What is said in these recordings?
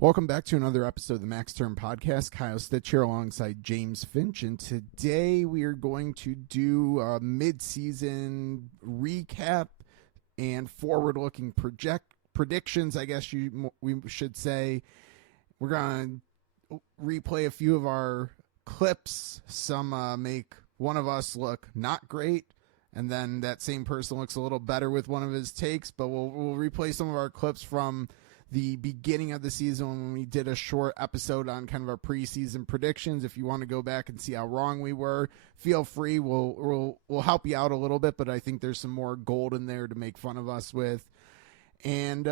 Welcome back to another episode of the Max Term Podcast. Kyle Stitch here alongside James Finch, and today we are going to do a mid-season recap and forward-looking predictions, I guess we should say. We're going to replay a few of our clips. Some make one of us look not great, and then that same person looks a little better with one of his takes, but we'll replay some of our clips from the beginning of the season when we did a short episode on kind of our preseason predictions. If you want to go back and see how wrong we were, feel free. We'll help you out a little bit, but I think there's some more gold in there to make fun of us with. And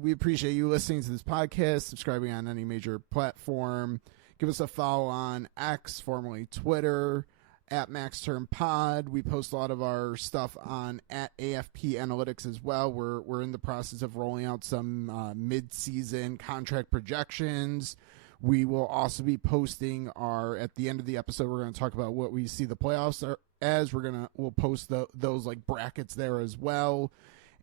we appreciate you listening to this podcast, subscribing on any major platform. Give us a follow on X, formerly Twitter, at MaxTermPod. We post a lot of our stuff on at AFP Analytics as well. We're in the process of rolling out some mid-season contract projections. We will also be posting at the end of the episode, we're going to talk about what we see the playoffs as. We'll post those like brackets there as well,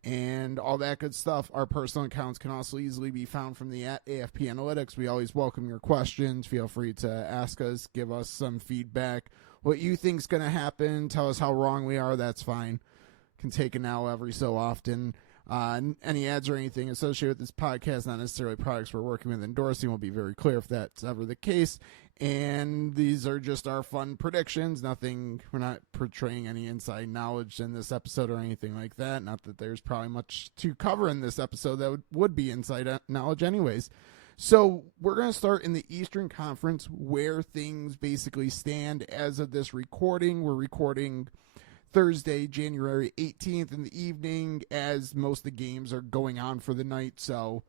and all that good stuff. Our personal accounts can also easily be found from the at AFP Analytics. We always welcome your questions. Feel free to ask us, give us some feedback. What you think's going to happen, tell us how wrong we are, that's fine. Can take an L every so often. Any ads or anything associated with this podcast, not necessarily products we're working with endorsing, will be very clear if that's ever the case. And these are just our fun predictions. We're not portraying any inside knowledge in this episode or anything like that. Not that there's probably much to cover in this episode that would be inside knowledge anyways. So we're going to start in the Eastern Conference, where things basically stand as of this recording. We're recording Thursday, January 18th in the evening, as most of the games are going on for the night. So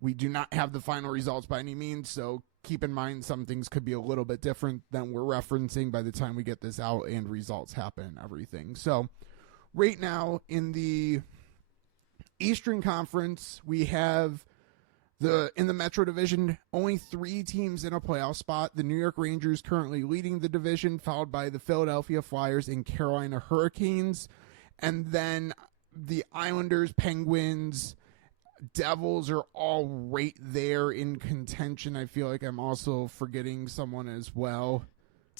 we do not have the final results by any means. So keep in mind some things could be a little bit different than we're referencing by the time we get this out and results happen and everything. So right now in the Eastern Conference, we have in the Metro Division, only 3 teams in a playoff spot. The New York Rangers currently leading the division, followed by the Philadelphia Flyers and Carolina Hurricanes. And then the Islanders, Penguins, Devils are all right there in contention. I feel like I'm also forgetting someone as well.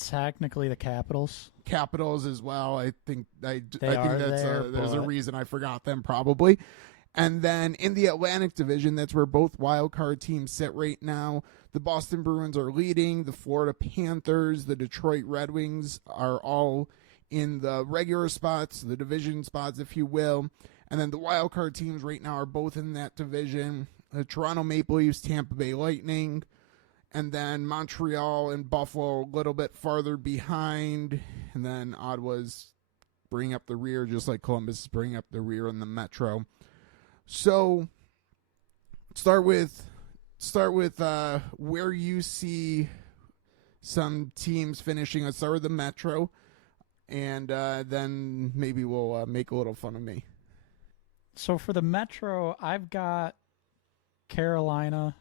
Technically the Capitals. Capitals as well. I think there's a reason I forgot them probably. And then in the Atlantic Division, that's where both wildcard teams sit right now. The Boston Bruins are leading. The Florida Panthers, the Detroit Red Wings are all in the regular spots, the division spots, if you will. And then the wildcard teams right now are both in that division. The Toronto Maple Leafs, Tampa Bay Lightning, and then Montreal and Buffalo a little bit farther behind. And then Ottawa's bringing up the rear, just like Columbus is bringing up the rear in the Metro. So, start with where you see some teams finishing. Let's start with the Metro, and then maybe we'll make a little fun of me. So for the Metro, I've got Carolina,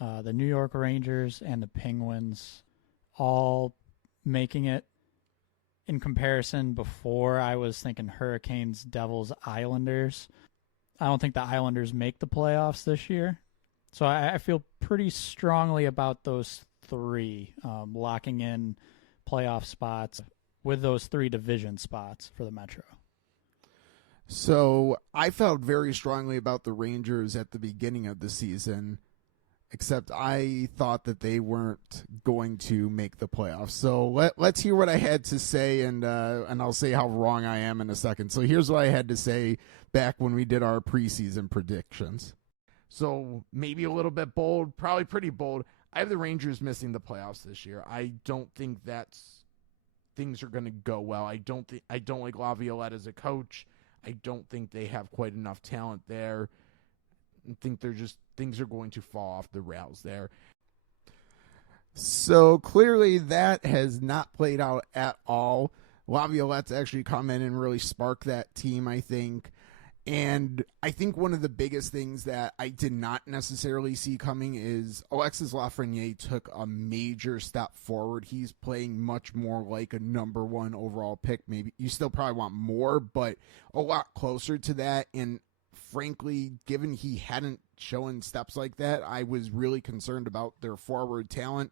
the New York Rangers, and the Penguins all making it. In comparison, before I was thinking Hurricanes, Devils, Islanders. I don't think the Islanders make the playoffs this year. So I feel pretty strongly about those 3 locking in playoff spots with those 3 division spots for the Metro. So I felt very strongly about the Rangers at the beginning of the season, except I thought that they weren't going to make the playoffs. So let's hear what I had to say, and I'll say how wrong I am in a second. So here's what I had to say back when we did our preseason predictions. So maybe a little bit bold, probably pretty bold. I have the Rangers missing the playoffs this year. I don't think things are going to go well. I don't like Laviolette as a coach. I don't think they have quite enough talent there. I think things are going to fall off the rails there. So clearly that has not played out at all. Laviolette's actually come in and really sparked that team, I think. And I think one of the biggest things that I did not necessarily see coming is Alexis Lafreniere took a major step forward. He's playing much more like a number 1 overall pick. Maybe you still probably want more, but a lot closer to that. And frankly, given he hadn't shown steps like that, I was really concerned about their forward talent.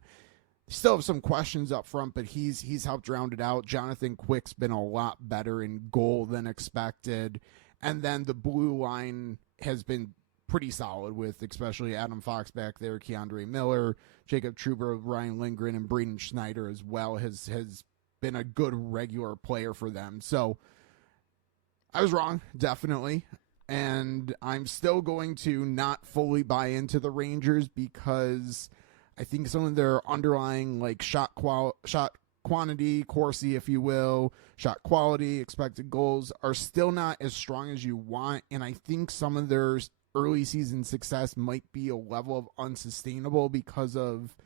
Still have some questions up front, but he's helped round it out. Jonathan Quick's been a lot better in goal than expected. And then the blue line has been pretty solid with especially Adam Fox back there, Keandre Miller, Jacob Trouba, Ryan Lindgren, and Braden Schneider as well has been a good regular player for them. So I was wrong, definitely. And I'm still going to not fully buy into the Rangers because I think some of their underlying like shot quantity, Corsi, if you will, shot quality, expected goals are still not as strong as you want. And I think some of their early season success might be a level of unsustainable because of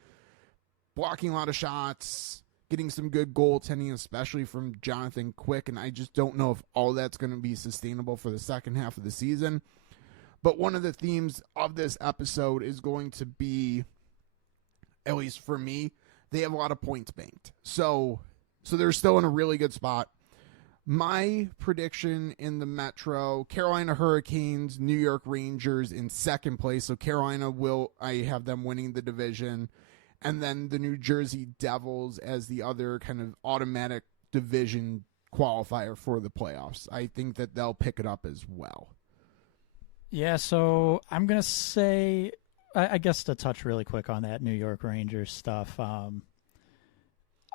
blocking a lot of shots, getting some good goaltending, especially from Jonathan Quick, and I just don't know if all that's going to be sustainable for the second half of the season. But one of the themes of this episode is going to be, at least for me, they have a lot of points banked. So they're still in a really good spot. My prediction in the Metro, Carolina Hurricanes, New York Rangers in second place. So Carolina I have them winning the division. And then the New Jersey Devils as the other kind of automatic division qualifier for the playoffs. I think that they'll pick it up as well. Yeah, so I'm going to say, I guess to touch really quick on that New York Rangers stuff,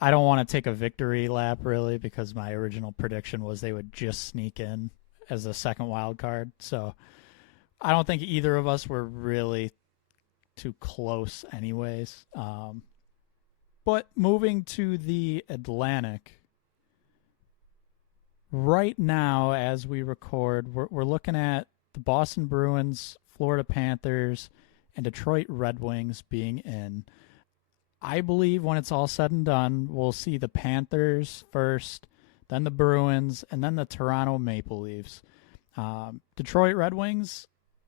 I don't want to take a victory lap, really, because my original prediction was they would just sneak in as a second wild card. So I don't think either of us were really too close anyways. But moving to the Atlantic, right now as we record, we're looking at the Boston Bruins, Florida Panthers, and Detroit Red Wings being in. I believe when it's all said and done, we'll see the Panthers first, then the Bruins, and then the Toronto Maple Leafs. Detroit Red Wings,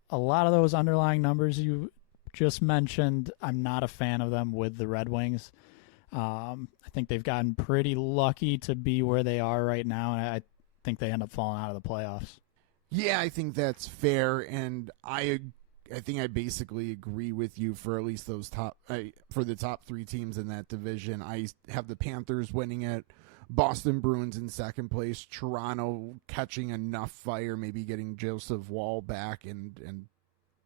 a lot of those underlying numbers you just mentioned, I'm not a fan of them with the Red Wings. I think they've gotten pretty lucky to be where they are right now, and I think they end up falling out of the playoffs. Yeah, I think that's fair, and I think I basically agree with you for at least those for the top three teams in that division. I have the Panthers winning it, Boston Bruins in second place, Toronto catching enough fire, maybe getting Joseph Wall back and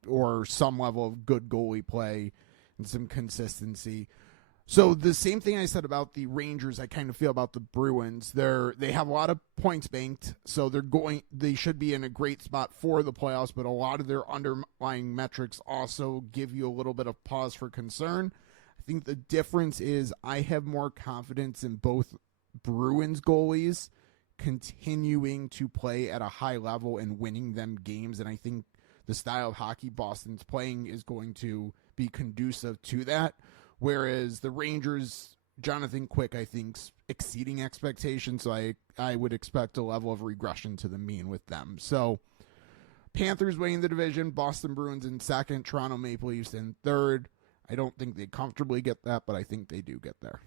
or some level of good goalie play and some consistency. So the same thing I said about the Rangers, I kind of feel about the Bruins. They have a lot of points banked, so they should be in a great spot for the playoffs, but a lot of their underlying metrics also give you a little bit of pause for concern. I think the difference is I have more confidence in both Bruins goalies continuing to play at a high level and winning them games, and I think the style of hockey Boston's playing is going to be conducive to that. Whereas the Rangers, Jonathan Quick, I think, exceeding expectations, so I would expect a level of regression to the mean with them. So Panthers winning the division, Boston Bruins in second, Toronto Maple Leafs in third. I don't think they comfortably get that, but I think they do get there.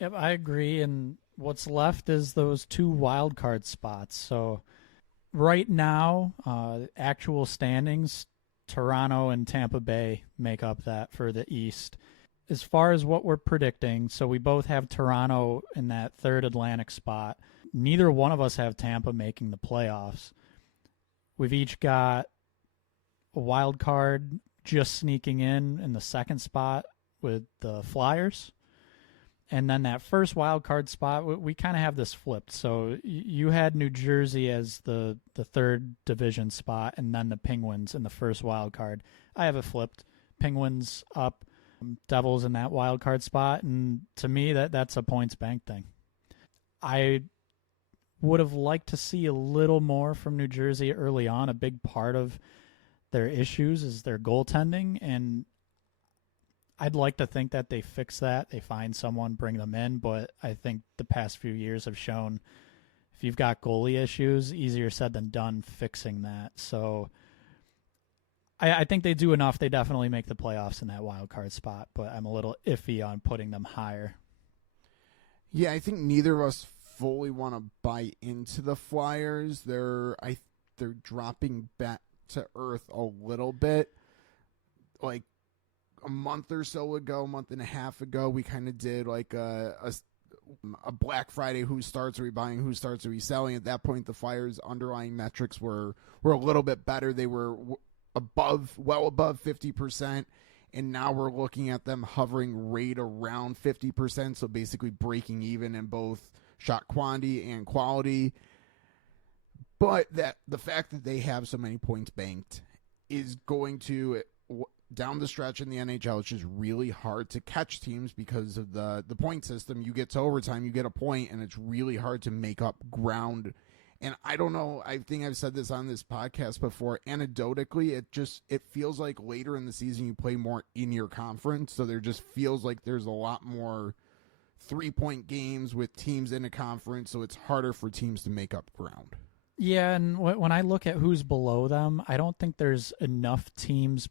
Yep, I agree, and what's left is those two wild card spots. So right now, actual standings, Toronto and Tampa Bay make up that for the East. As far as what we're predicting, so we both have Toronto in that third Atlantic spot. Neither one of us have Tampa making the playoffs. We've each got a wild card just sneaking in the second spot with the Flyers. And then that first wild card spot, we kind of have this flipped. So you had New Jersey as the third division spot, and then the Penguins in the first wild card. I have it flipped. Penguins up, Devils in that wild card spot, and to me that's a points bank thing. I would have liked to see a little more from New Jersey early on. A big part of their issues is their goaltending, and I'd like to think that they fix that. They find someone, bring them in, but I think the past few years have shown if you've got goalie issues, easier said than done fixing that. So I think they do enough. They definitely make the playoffs in that wild card spot, but I'm a little iffy on putting them higher. Yeah, I think neither of us fully want to buy into the Flyers. They're dropping back to earth a little bit. Like a month and a half ago, we kind of did like a Black Friday, who starts, are we buying, who starts, are we selling. At that point, the Flyers' underlying metrics were a little bit better. They were well above 50%, and now we're looking at them hovering right around 50%, so basically breaking even in both shot quantity and quality. But that the fact that they have so many points banked is going to, down the stretch in the NHL, it's just really hard to catch teams because of the point system. You get to overtime, you get a point, and it's really hard to make up ground. And I don't know, I think I've said this on this podcast before, anecdotally, it feels like later in the season you play more in your conference, so there just feels like there's a lot more 3-point games with teams in a conference, so it's harder for teams to make up ground. Yeah, and when I look at who's below them, I don't think there's enough teams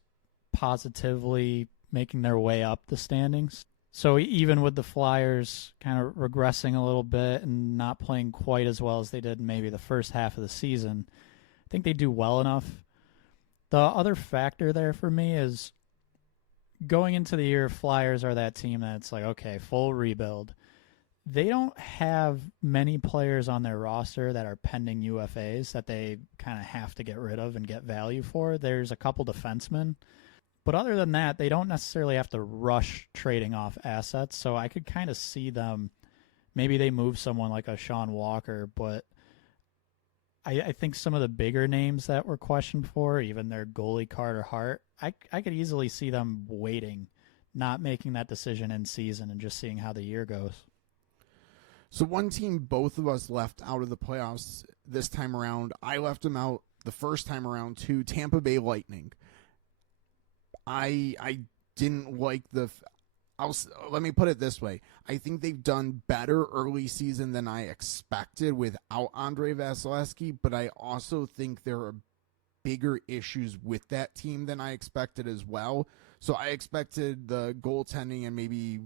positively making their way up the standings. So even with the Flyers kind of regressing a little bit and not playing quite as well as they did in maybe the first half of the season, I think they do well enough. The other factor there for me is going into the year, Flyers are that team that's like, okay, full rebuild. They don't have many players on their roster that are pending UFAs that they kind of have to get rid of and get value for. There's a couple defensemen. But other than that, they don't necessarily have to rush trading off assets. So I could kind of see them, maybe they move someone like a Sean Walker, but I think some of the bigger names that were questioned for, even their goalie Carter Hart, I could easily see them waiting, not making that decision in season and just seeing how the year goes. So one team both of us left out of the playoffs this time around. I left them out the first time around too, Tampa Bay Lightning. I didn't like let me put it this way. I think they've done better early season than I expected without Andrei Vasilevsky, but I also think there are bigger issues with that team than I expected as well. So I expected the goaltending and maybe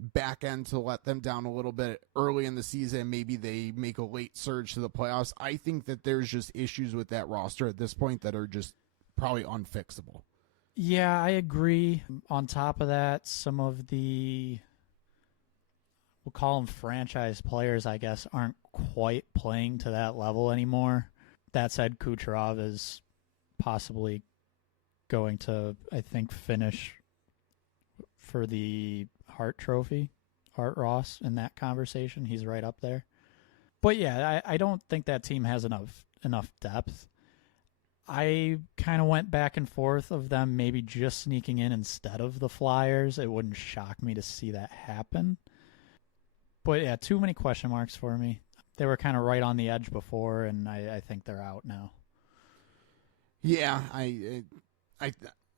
back end to let them down a little bit early in the season. Maybe they make a late surge to the playoffs. I think that there's just issues with that roster at this point that are just probably unfixable. Yeah, I agree. On top of that, some of the, we'll call them franchise players, I guess, aren't quite playing to that level anymore. That said, Kucherov is possibly going to, I think, finish for the Hart Trophy. Art Ross in that conversation. He's right up there. But yeah, I don't think that team has enough depth. I kind of went back and forth of them maybe just sneaking in instead of the Flyers. It wouldn't shock me to see that happen. But yeah, too many question marks for me. They were kind of right on the edge before, and I think they're out now. Yeah, I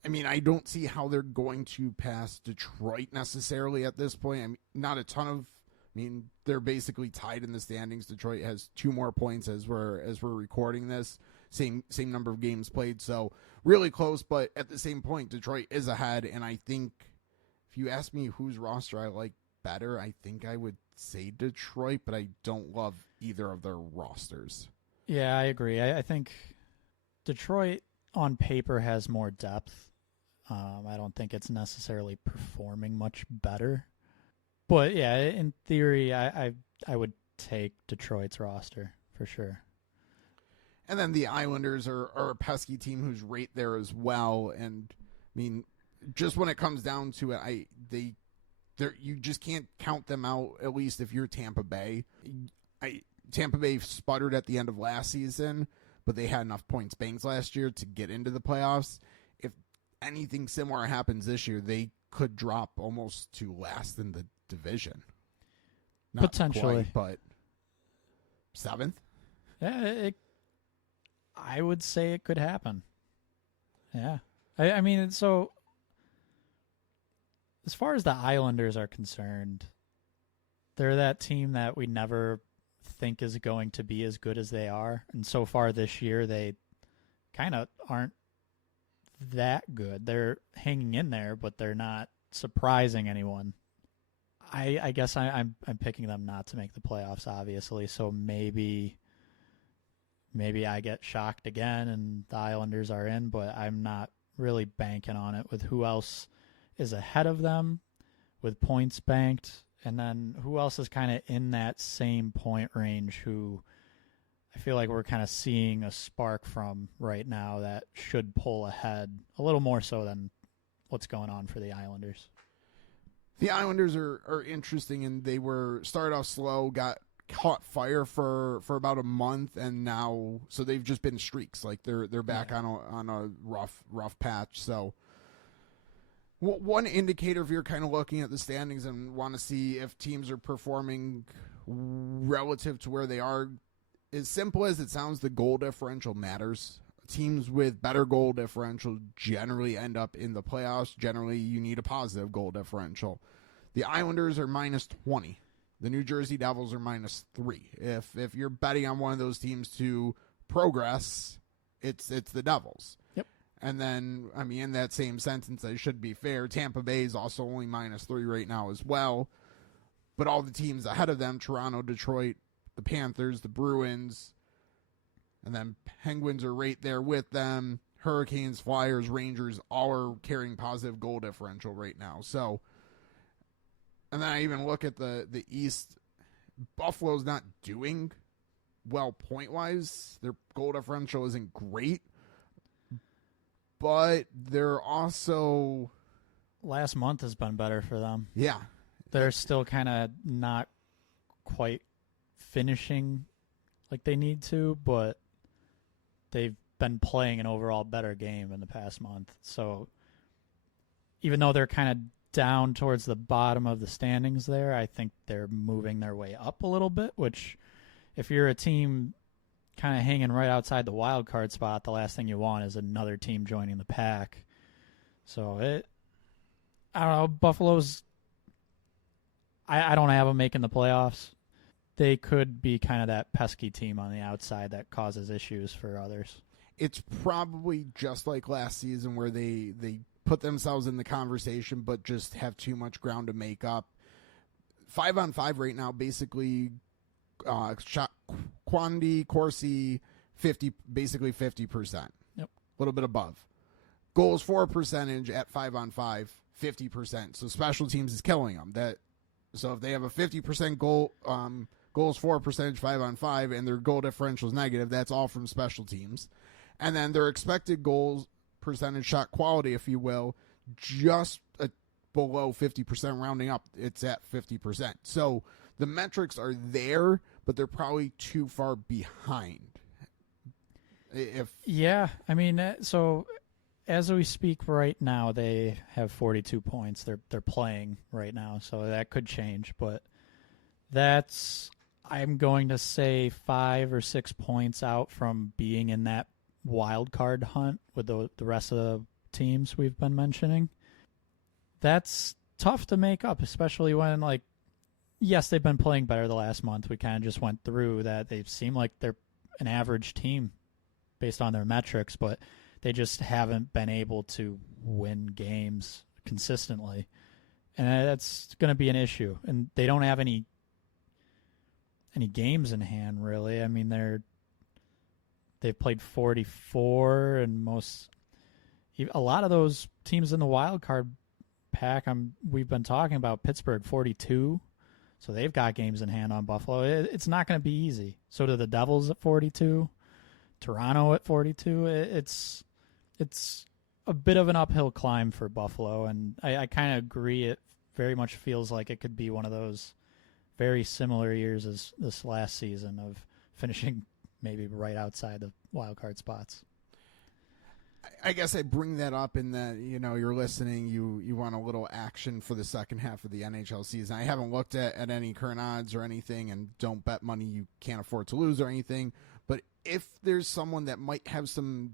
mean, I don't see how they're going to pass Detroit necessarily at this point. I mean, not a ton of. I mean, they're basically tied in the standings. Detroit has 2 more points as we're recording this. Same number of games played, so really close. But at the same point, Detroit is ahead, and I think if you ask me whose roster I like better, I think I would say Detroit, but I don't love either of their rosters. Yeah, I agree. I think Detroit on paper has more depth. I don't think it's necessarily performing much better. But yeah, in theory, I would take Detroit's roster for sure. And then the Islanders are a pesky team who's right there as well. And I mean, just when it comes down to it, you just can't count them out. At least if you're Tampa Bay. Tampa Bay sputtered at the end of last season, but they had enough points banked last year to get into the playoffs. If anything similar happens this year, they could drop almost to last in the division. Not potentially, quite, but 7th. Yeah, I would say it could happen. Yeah. I mean, so as far as the Islanders are concerned, they're that team that we never think is going to be as good as they are. And so far this year, they kind of aren't that good. They're hanging in there, but they're not surprising anyone. I guess I'm picking them not to make the playoffs, obviously. So maybe maybe I get shocked again and the Islanders are in, but I'm not really banking on it with who else is ahead of them with points banked, and then who else is kind of in that same point range who I feel like we're kind of seeing a spark from right now that should pull ahead a little more so than what's going on for the Islanders. The Islanders are interesting, and they started off slow, got caught fire for about a month, and now so they've just been streaks. Like they're back on a rough patch. So one indicator, if you're kind of looking at the standings and want to see if teams are performing relative to where they are, as simple as it sounds, the goal differential matters. Teams with better goal differential generally end up in the playoffs. Generally, you need a positive goal differential. The Islanders are minus 20. The New Jersey Devils are minus 3. If you're betting on one of those teams to progress, it's the Devils. Yep. And then, I mean, in that same sentence, I should be fair, Tampa Bay is also only minus 3 right now as well. But all the teams ahead of them, Toronto, Detroit, the Panthers, the Bruins, and then Penguins are right there with them. Hurricanes, Flyers, Rangers, all are carrying positive goal differential right now. So, and then I even look at the East. Buffalo's not doing well point-wise. Their goal differential isn't great. But they're also... Last month has been better for them. Yeah. They're still kind of not quite finishing like they need to, but they've been playing an overall better game in the past month. So even though they're kind of down towards the bottom of the standings there, I think they're moving their way up a little bit, which if you're a team kind of hanging right outside the wild card spot, the last thing you want is another team joining the pack. So I don't know, Buffalo's, I don't have them making the playoffs. They could be kind of that pesky team on the outside that causes issues for others. It's probably just like last season where they put themselves in the conversation but just have too much ground to make up. 5-on-5 right now, basically shot quantity, Corsi, 50, basically 50%. Yep. A little bit above. Goals for percentage at 5-on-5, 50%. So special teams is killing them. So if they have a 50% goals for percentage 5-on-5 and their goal differential is negative, that's all from special teams. And then their expected goals percentage, shot quality, if you will, just below 50%, rounding up, it's at 50%. So the metrics are there, but they're probably too far behind. Yeah, I mean, so as we speak right now, they have 42 points. They're playing right now, so that could change. But that's, I'm going to say, 5 or 6 points out from being in that wild card hunt with the rest of the teams we've been mentioning. That's tough to make up, especially when, like, yes, they've been playing better the last month. We kind of just went through that. They seem like they're an average team based on their metrics, but they just haven't been able to win games consistently. And that's going to be an issue. And they don't have any games in hand, really. I mean, they've played 44, and a lot of those teams in the wild card pack we've been talking about, Pittsburgh 42. So they've got games in hand on Buffalo. It's not going to be easy. So do the Devils at 42, Toronto at 42. It's a bit of an uphill climb for Buffalo, and I kind of agree. It very much feels like it could be one of those very similar years as this last season of finishing maybe right outside the wild card spots. I guess I bring that up in that, you're listening, you want a little action for the second half of the NHL season. I haven't looked at any current odds or anything, and don't bet money you can't afford to lose or anything. But if there's someone that might have some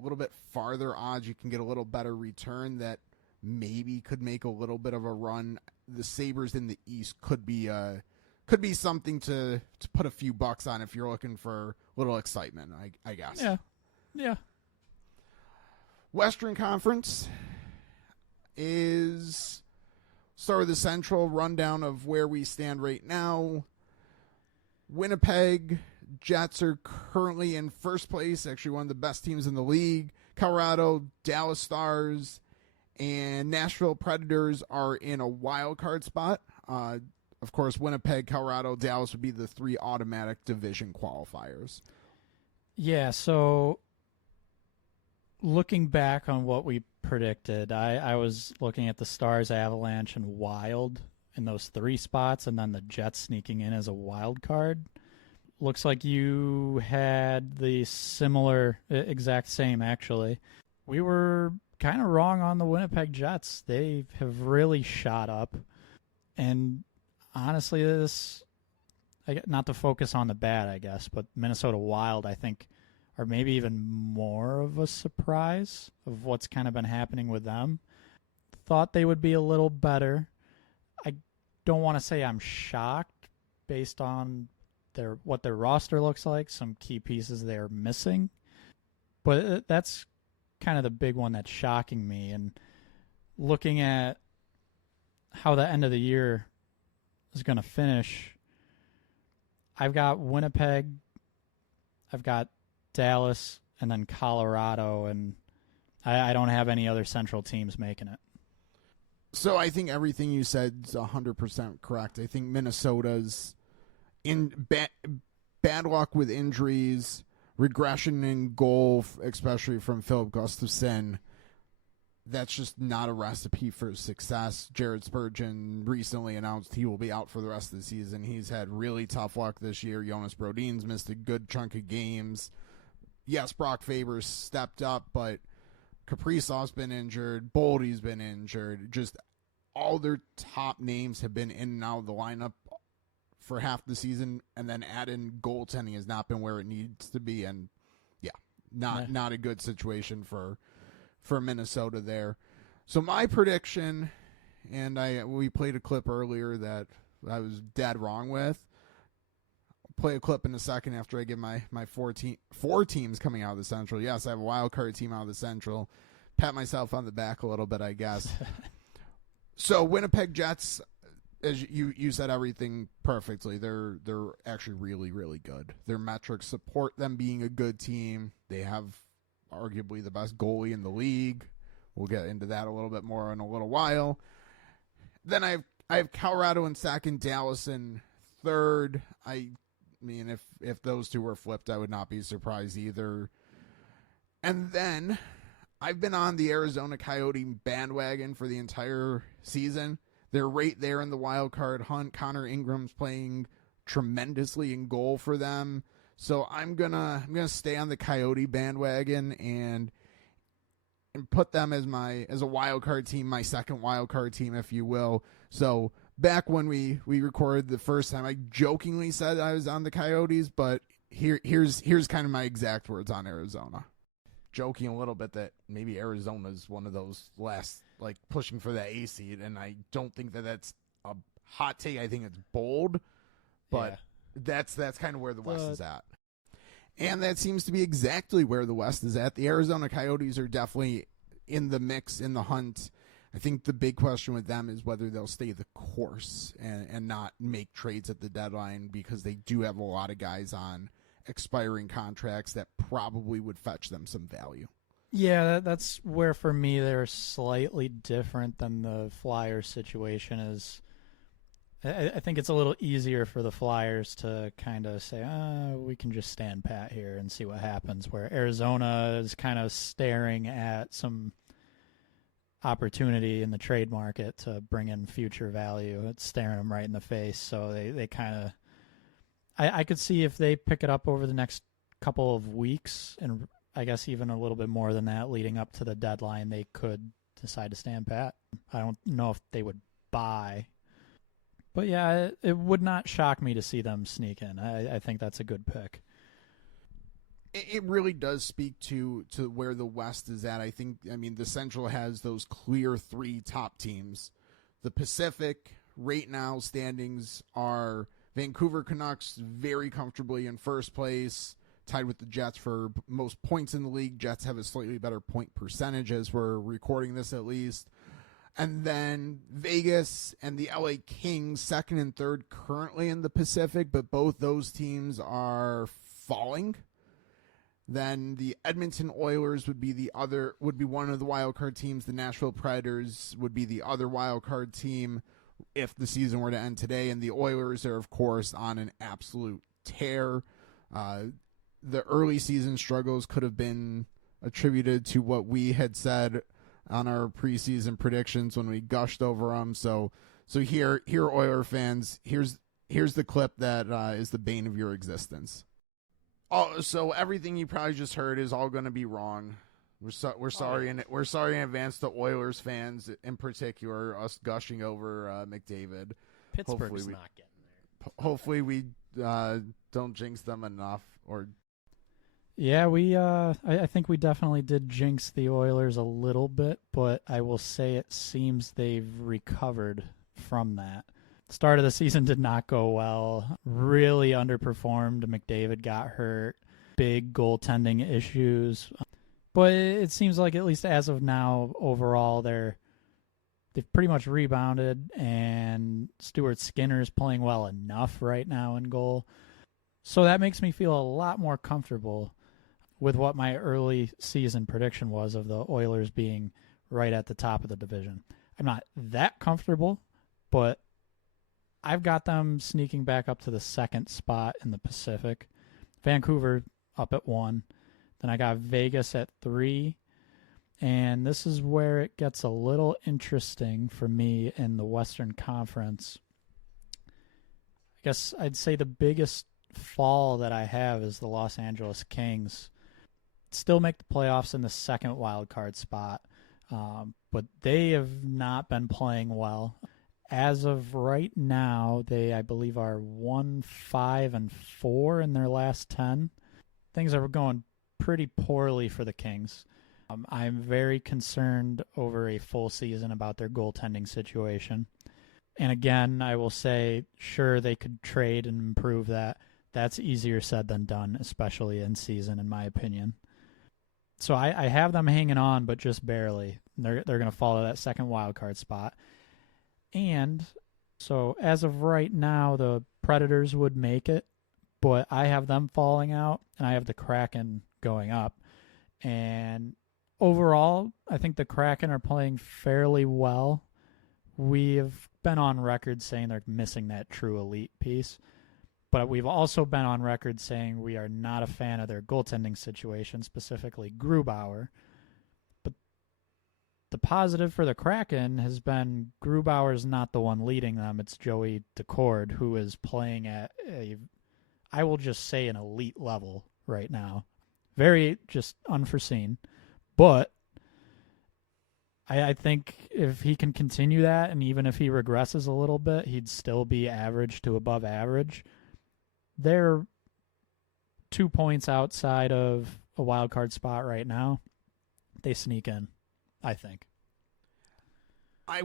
little bit farther odds, you can get a little better return that maybe could make a little bit of a run. The Sabres in the East could be something to put a few bucks on if you're looking for a little excitement, I guess. Yeah. Western Conference is start with the Central rundown of where we stand right now. Winnipeg Jets are currently in first place, actually one of the best teams in the league. Colorado, Dallas Stars, and Nashville Predators are in a wild card spot. Of course, Winnipeg, Colorado, Dallas would be the 3 automatic division qualifiers. Yeah, so looking back on what we predicted, I was looking at the Stars, Avalanche, and Wild in those 3 spots, and then the Jets sneaking in as a wild card. Looks like you had the similar, exact same, actually. We were kind of wrong on the Winnipeg Jets. They have really shot up. And honestly, not to focus on the bad, I guess, but Minnesota Wild, I think, are maybe even more of a surprise of what's kind of been happening with them. Thought they would be a little better. I don't want to say I'm shocked based on what their roster looks like, some key pieces they're missing. But that's kind of the big one that's shocking me. And looking at how the end of the year is going to finish, I've got Winnipeg, I've got Dallas, and then Colorado, and I don't have any other Central teams making it. So I think everything you said is 100% correct. I think Minnesota's in bad luck with injuries, regression in goal, especially from Philip Gustafsson. That's just not a recipe for success. Jared Spurgeon recently announced he will be out for the rest of the season. He's had really tough luck this year. Jonas Brodin's missed a good chunk of games. Yes, Brock Faber stepped up, but Kaprizov's been injured. Boldy's been injured. Just all their top names have been in and out of the lineup for half the season, and then add in goaltending has not been where it needs to be, and not a good situation for Minnesota there. So my prediction, and we played a clip earlier that I was dead wrong with. I'll play a clip in a second after I give my four teams coming out of the Central. Yes, I have a wild card team out of the Central. Pat myself on the back a little bit, I guess. So Winnipeg Jets, as you said everything perfectly. They're actually really, really good. Their metrics support them being a good team. They have arguably the best goalie in the league. We'll get into that a little bit more in a little while. Then I have Colorado in second, Dallas in third. I mean, if those two were flipped, I would not be surprised either. And then I've been on the Arizona Coyote bandwagon for the entire season. They're right there in the wild card hunt. Connor Ingram's playing tremendously in goal for them. So I'm gonna stay on the Coyote bandwagon and put them as a wild card team, my second wild card team, if you will. So back when we recorded the first time, I jokingly said I was on the Coyotes, but here's kind of my exact words on Arizona. Joking a little bit that maybe Arizona's one of those last, like, pushing for that A seed, and I don't think that's a hot take. I think it's bold, but that's kind of where the West is at. And that seems to be exactly where the West is at. The Arizona Coyotes are definitely in the mix, in the hunt. I think the big question with them is whether they'll stay the course and not make trades at the deadline, because they do have a lot of guys on expiring contracts that probably would fetch them some value. Yeah, that's where for me they're slightly different than the Flyers situation is. I think it's a little easier for the Flyers to kind of say, we can just stand pat here and see what happens, where Arizona is kind of staring at some opportunity in the trade market to bring in future value. It's staring them right in the face, so they kind of... I could see if they pick it up over the next couple of weeks, and I guess even a little bit more than that leading up to the deadline, they could decide to stand pat. I don't know if they would buy. But yeah, it would not shock me to see them sneak in. I think that's a good pick. It really does speak to where the West is at. I mean, the Central has those clear 3 top teams. The Pacific, right now, standings are Vancouver Canucks very comfortably in first place, tied with the Jets for most points in the league. Jets have a slightly better point percentage as we're recording this, at least. And then Vegas and the LA Kings, second and third currently in the Pacific, but both those teams are falling. Then the Edmonton Oilers would be one of the wild card teams. The Nashville Predators would be the other wild card team if the season were to end today. And the Oilers are, of course, on an absolute tear. The early season struggles could have been attributed to what we had said on our preseason predictions when we gushed over them. So here, Oiler fans, here's the clip that is the bane of your existence. Oh, so everything you probably just heard is all going to be wrong. We're sorry, and we're sorry in advance to Oilers fans in particular, us gushing over McDavid. Pittsburgh's not getting there. Hopefully, we don't jinx them enough. Yeah, I think we definitely did jinx the Oilers a little bit, but I will say it seems they've recovered from that. Start of the season did not go well. Really underperformed. McDavid got hurt. Big goaltending issues. But it seems like, at least as of now, overall, they've pretty much rebounded, and Stuart Skinner's playing well enough right now in goal. So that makes me feel a lot more comfortable with what my early season prediction was of the Oilers being right at the top of the division. I'm not that comfortable, but I've got them sneaking back up to the second spot in the Pacific. Vancouver up at 1. Then I got Vegas at 3. And this is where it gets a little interesting for me in the Western Conference. I guess I'd say the biggest fall that I have is the Los Angeles Kings. Still make the playoffs in the second wild card spot, but they have not been playing well. As of right now, they, I believe, are 1-5-4 in their last 10. Things are going pretty poorly for the Kings. I'm very concerned over a full season about their goaltending situation. And again, I will say, sure, they could trade and improve that. That's easier said than done, especially in season, in my opinion. So I have them hanging on, but just barely. They're going to fall to that second wild card spot. And so as of right now, the Predators would make it, but I have them falling out, and I have the Kraken going up. And overall, I think the Kraken are playing fairly well. We have been on record saying they're missing that true elite piece, but we've also been on record saying we are not a fan of their goaltending situation, specifically Grubauer. The positive for the Kraken has been Grubauer's not the one leading them. It's Joey Decord, who is playing at I will just say, an elite level right now. Very just unforeseen. But I think if he can continue that, and even if he regresses a little bit, he'd still be average to above average. They're 2 points outside of a wild card spot right now. They sneak in, I think. I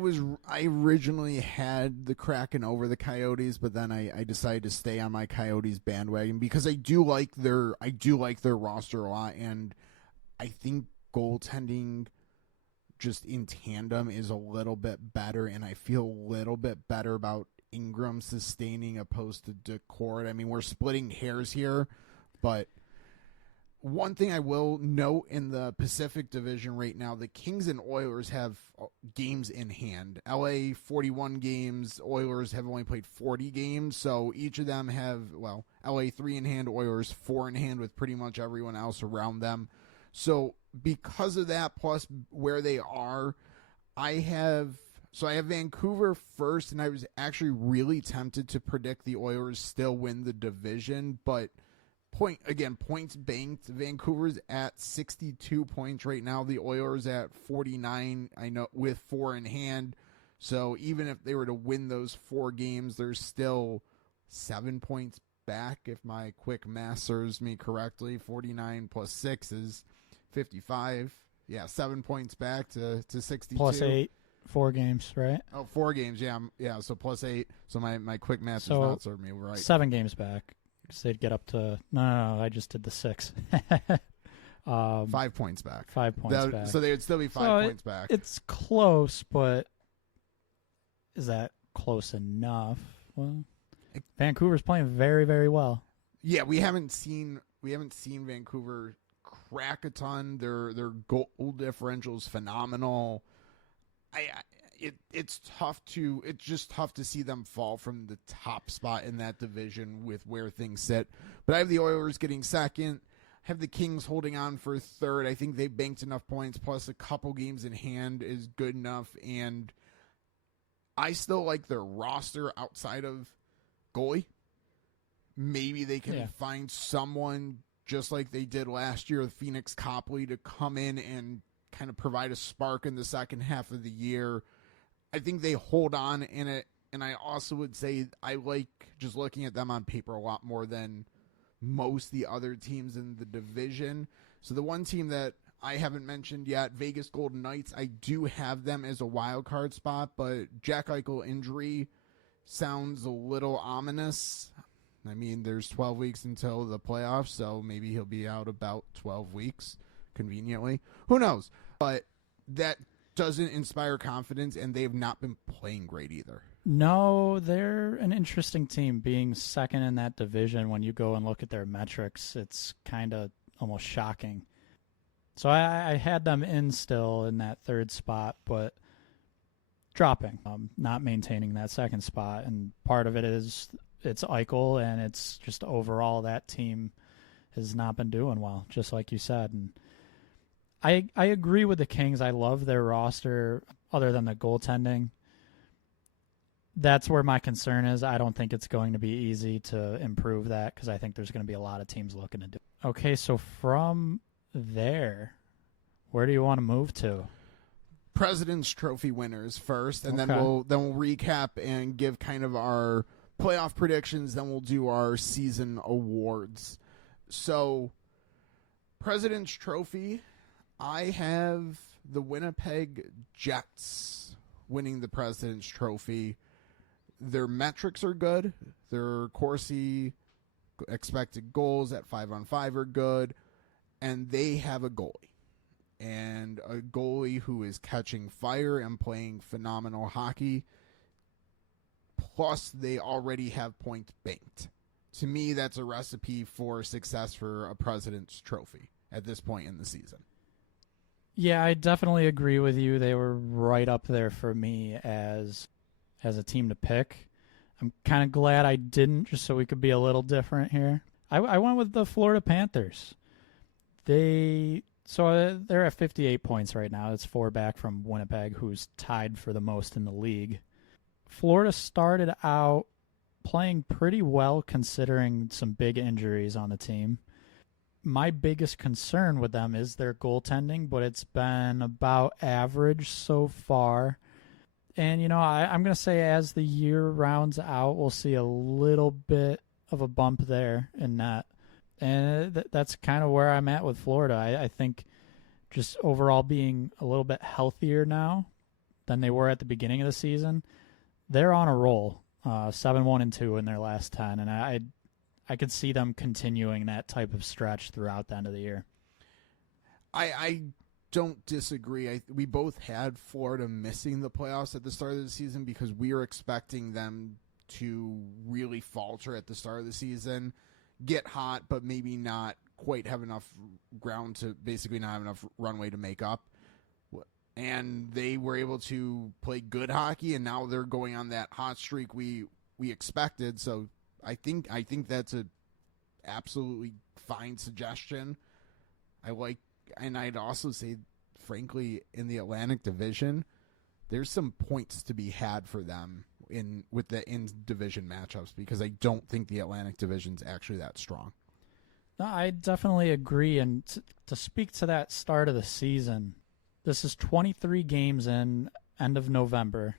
originally had the Kraken over the Coyotes, but then I decided to stay on my Coyotes bandwagon because I do like their roster a lot, and I think goaltending just in tandem is a little bit better, and I feel a little bit better about Ingram sustaining opposed to Decord. I mean, we're splitting hairs here, but one thing I will note in the Pacific Division right now, the Kings and Oilers have games in hand. LA 41 games, Oilers have only played 40 games, so each of them have, LA 3 in hand, Oilers 4 in hand with pretty much everyone else around them. So because of that, plus where they are, I have Vancouver first, and I was actually really tempted to predict the Oilers still win the division, but points banked. Vancouver's at 62 points right now. The Oilers at 49, I know, with 4 in hand. So even if they were to win those 4 games, they're still 7 points back, if my quick math serves me correctly. 49 plus 6 is 55. Yeah, 7 points back to 62. Plus 8, 4 games, right? Oh, 4 games, yeah. So plus 8. So my quick math does not serve me right. 7 games back. So they'd get up to no, I just did the 6. 5 points back. 5 points back. So they would still be 5 points back. It's close, but is that close enough? Well, Vancouver's playing very, very well. Yeah, we haven't seen seen Vancouver crack a ton. Their goal differential is phenomenal. It's just tough to see them fall from the top spot in that division with where things sit. But I have the Oilers getting second. I have the Kings holding on for third. I think they banked enough points, plus a couple games in hand is good enough. And I still like their roster outside of goalie. Maybe they can find someone just like they did last year with Phoenix Copley to come in and kind of provide a spark in the second half of the year. I think they hold on in it, and I also would say I like just looking at them on paper a lot more than most of the other teams in the division. So the one team that I haven't mentioned yet, Vegas Golden Knights, I do have them as a wild card spot, but Jack Eichel injury sounds a little ominous. I mean, there's 12 weeks until the playoffs, so maybe he'll be out about 12 weeks, conveniently. Who knows? But that doesn't inspire confidence, and they have not been playing great either. No, they're an interesting team. Being second in that division, when you go and look at their metrics, it's kind of almost shocking. So I had them in still in that third spot, but dropping, not maintaining that second spot. And part of it is it's Eichel, and it's just overall that team has not been doing well, just like you said. And I agree with the Kings. I love their roster other than the goaltending. That's where my concern is. I don't think it's going to be easy to improve that because I think there's going to be a lot of teams looking to do it. Okay, so from there, where do you want to move to? President's Trophy winners first, and then we'll recap and give kind of our playoff predictions. Then we'll do our season awards. So, President's Trophy, I have the Winnipeg Jets winning the President's Trophy. Their metrics are good. Their Corsi expected goals at 5-on-5 are good. And they have a goalie. And a goalie who is catching fire and playing phenomenal hockey. Plus, they already have points banked. To me, that's a recipe for success for a President's Trophy at this point in the season. Yeah, I definitely agree with you. They were right up there for me as a team to pick. I'm kind of glad I didn't, just so we could be a little different here. I went with the Florida Panthers. They're at 58 points right now. It's 4 back from Winnipeg, who's tied for the most in the league. Florida started out playing pretty well considering some big injuries on the team. My biggest concern with them is their goaltending, but it's been about average so far. And, I'm going to say as the year rounds out, we'll see a little bit of a bump there in that. And that's kind of where I'm at with Florida. I think just overall being a little bit healthier now than they were at the beginning of the season. They're on a roll, 7-1-2 in their last 10, and I could see them continuing that type of stretch throughout the end of the year. I don't disagree. We both had Florida missing the playoffs at the start of the season because we were expecting them to really falter at the start of the season, get hot, but maybe not quite have enough ground to basically not have enough runway to make up. And they were able to play good hockey, and now they're going on that hot streak we expected. So I think that's a absolutely fine suggestion. And I'd also say, frankly, in the Atlantic Division, there's some points to be had for them with the in-division matchups because I don't think the Atlantic Division's actually that strong. No, I definitely agree. And to speak to that start of the season, this is 23 games in, end of November.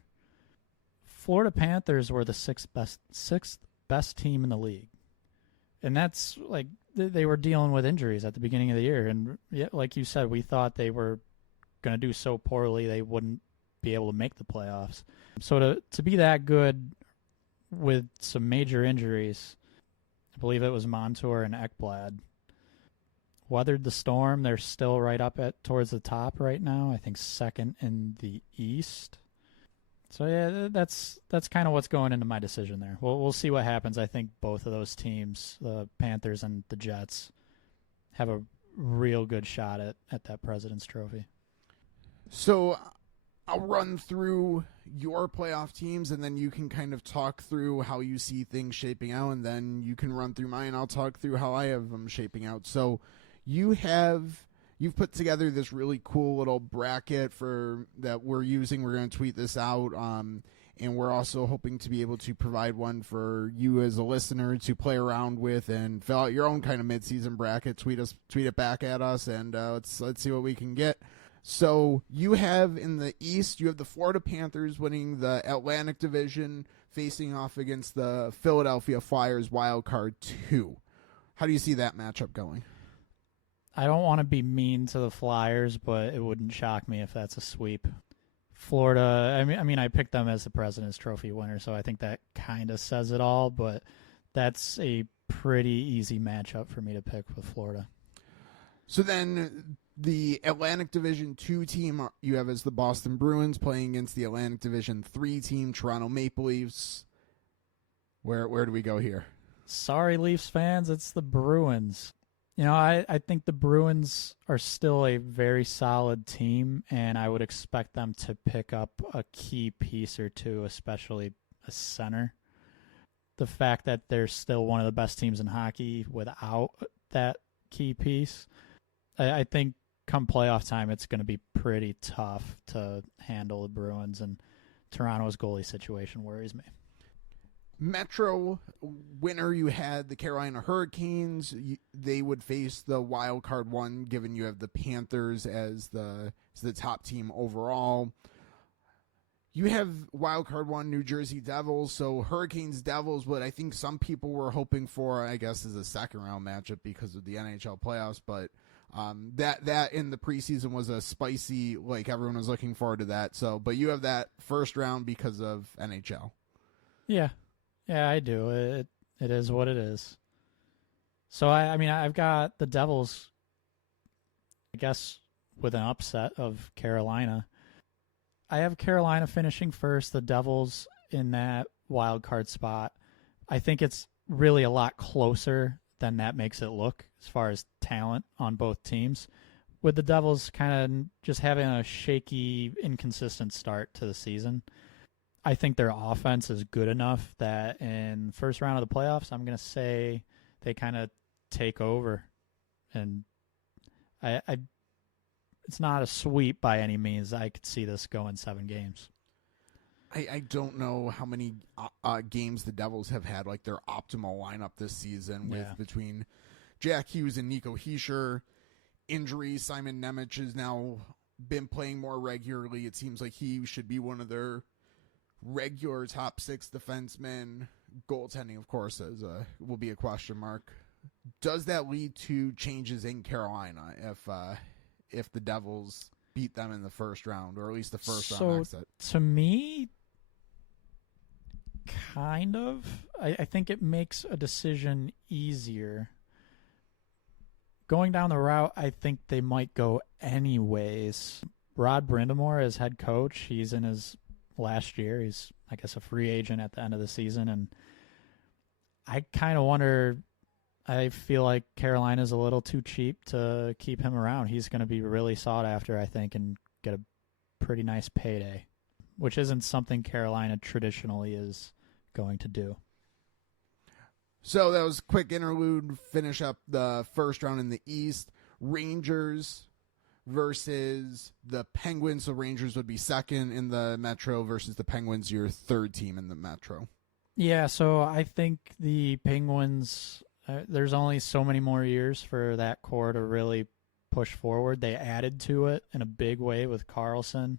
Florida Panthers were the sixth best team in the league. And that's like they were dealing with injuries at the beginning of the year. And yeah, like you said, we thought they were going to do so poorly they wouldn't be able to make the playoffs. So to be that good with some major injuries, I believe it was Montour and Ekblad, weathered the storm. They're still right up towards the top right now. I think second in the East. So yeah, that's kind of what's going into my decision there. We'll see what happens. I think both of those teams, the Panthers and the Jets, have a real good shot at that President's Trophy. So I'll run through your playoff teams, and then you can kind of talk through how you see things shaping out, and then you can run through mine. I'll talk through how I have them shaping out. So you've put together this really cool little bracket that we're using. We're going to tweet this out, and we're also hoping to be able to provide one for you as a listener to play around with and fill out your own kind of midseason bracket. Tweet it back at us, and let's see what we can get. So you have in the East, you have the Florida Panthers winning the Atlantic Division, facing off against the Philadelphia Flyers Wild Card 2. How do you see that matchup going? I don't want to be mean to the Flyers, but it wouldn't shock me if that's a sweep. Florida, I mean, I picked them as the President's Trophy winner, so I think that kind of says it all, but that's a pretty easy matchup for me to pick with Florida. So then the Atlantic Division 2 team you have as the Boston Bruins playing against the Atlantic Division 3 team, Toronto Maple Leafs. Where do we go here? Sorry, Leafs fans, it's the Bruins. You know, I think the Bruins are still a very solid team, and I would expect them to pick up a key piece or two, especially a center. The fact that they're still one of the best teams in hockey without that key piece, I think come playoff time, it's going to be pretty tough to handle the Bruins, and Toronto's goalie situation worries me. Metro winner, you had the Carolina Hurricanes. They would face the Wild Card 1, given you have the Panthers as the top team overall. You have Wild Card 1, New Jersey Devils. So Hurricanes Devils, what I think some people were hoping for, I guess, is a second round matchup because of the NHL playoffs. But that in the preseason was a spicy, like everyone was looking forward to that. So, but you have that first round because of NHL. Yeah, I do. It is what it is. So, I mean, I've got the Devils, I guess, with an upset of Carolina. I have Carolina finishing first, the Devils in that wild card spot. I think it's really a lot closer than that makes it look as far as talent on both teams, with the Devils kind of just having a shaky, inconsistent start to the season. I think their offense is good enough that in the first round of the playoffs, I'm going to say they kind of take over. And it's not a sweep by any means. I could see this going 7 games. I don't know how many games the Devils have had like their optimal lineup this season between Jack Hughes and Nico Hischier. Injuries, Simon Nemec has now been playing more regularly. It seems like he should be one of their regular top 6 defensemen. Goaltending, of course, will be a question mark. Does that lead to changes in Carolina if the Devils beat them in the first round, or at least the first round exit? To me, kind of. I think it makes a decision easier. Going down the route, I think they might go anyways. Rod Brindamore as head coach, he's in his last year. He's, I guess, a free agent at the end of the season, and I kind of wonder, I feel like Carolina's a little too cheap to keep him around. He's going to be really sought after, I think, and get a pretty nice payday, which isn't something Carolina traditionally is going to do. So that was a quick interlude. Finish up the first round in the East. Rangers versus the Penguins. So Rangers would be second in the Metro versus the Penguins, your third team in the Metro. Yeah, so I think the Penguins, there's only so many more years for that core to really push forward. They added to it in a big way with Karlsson.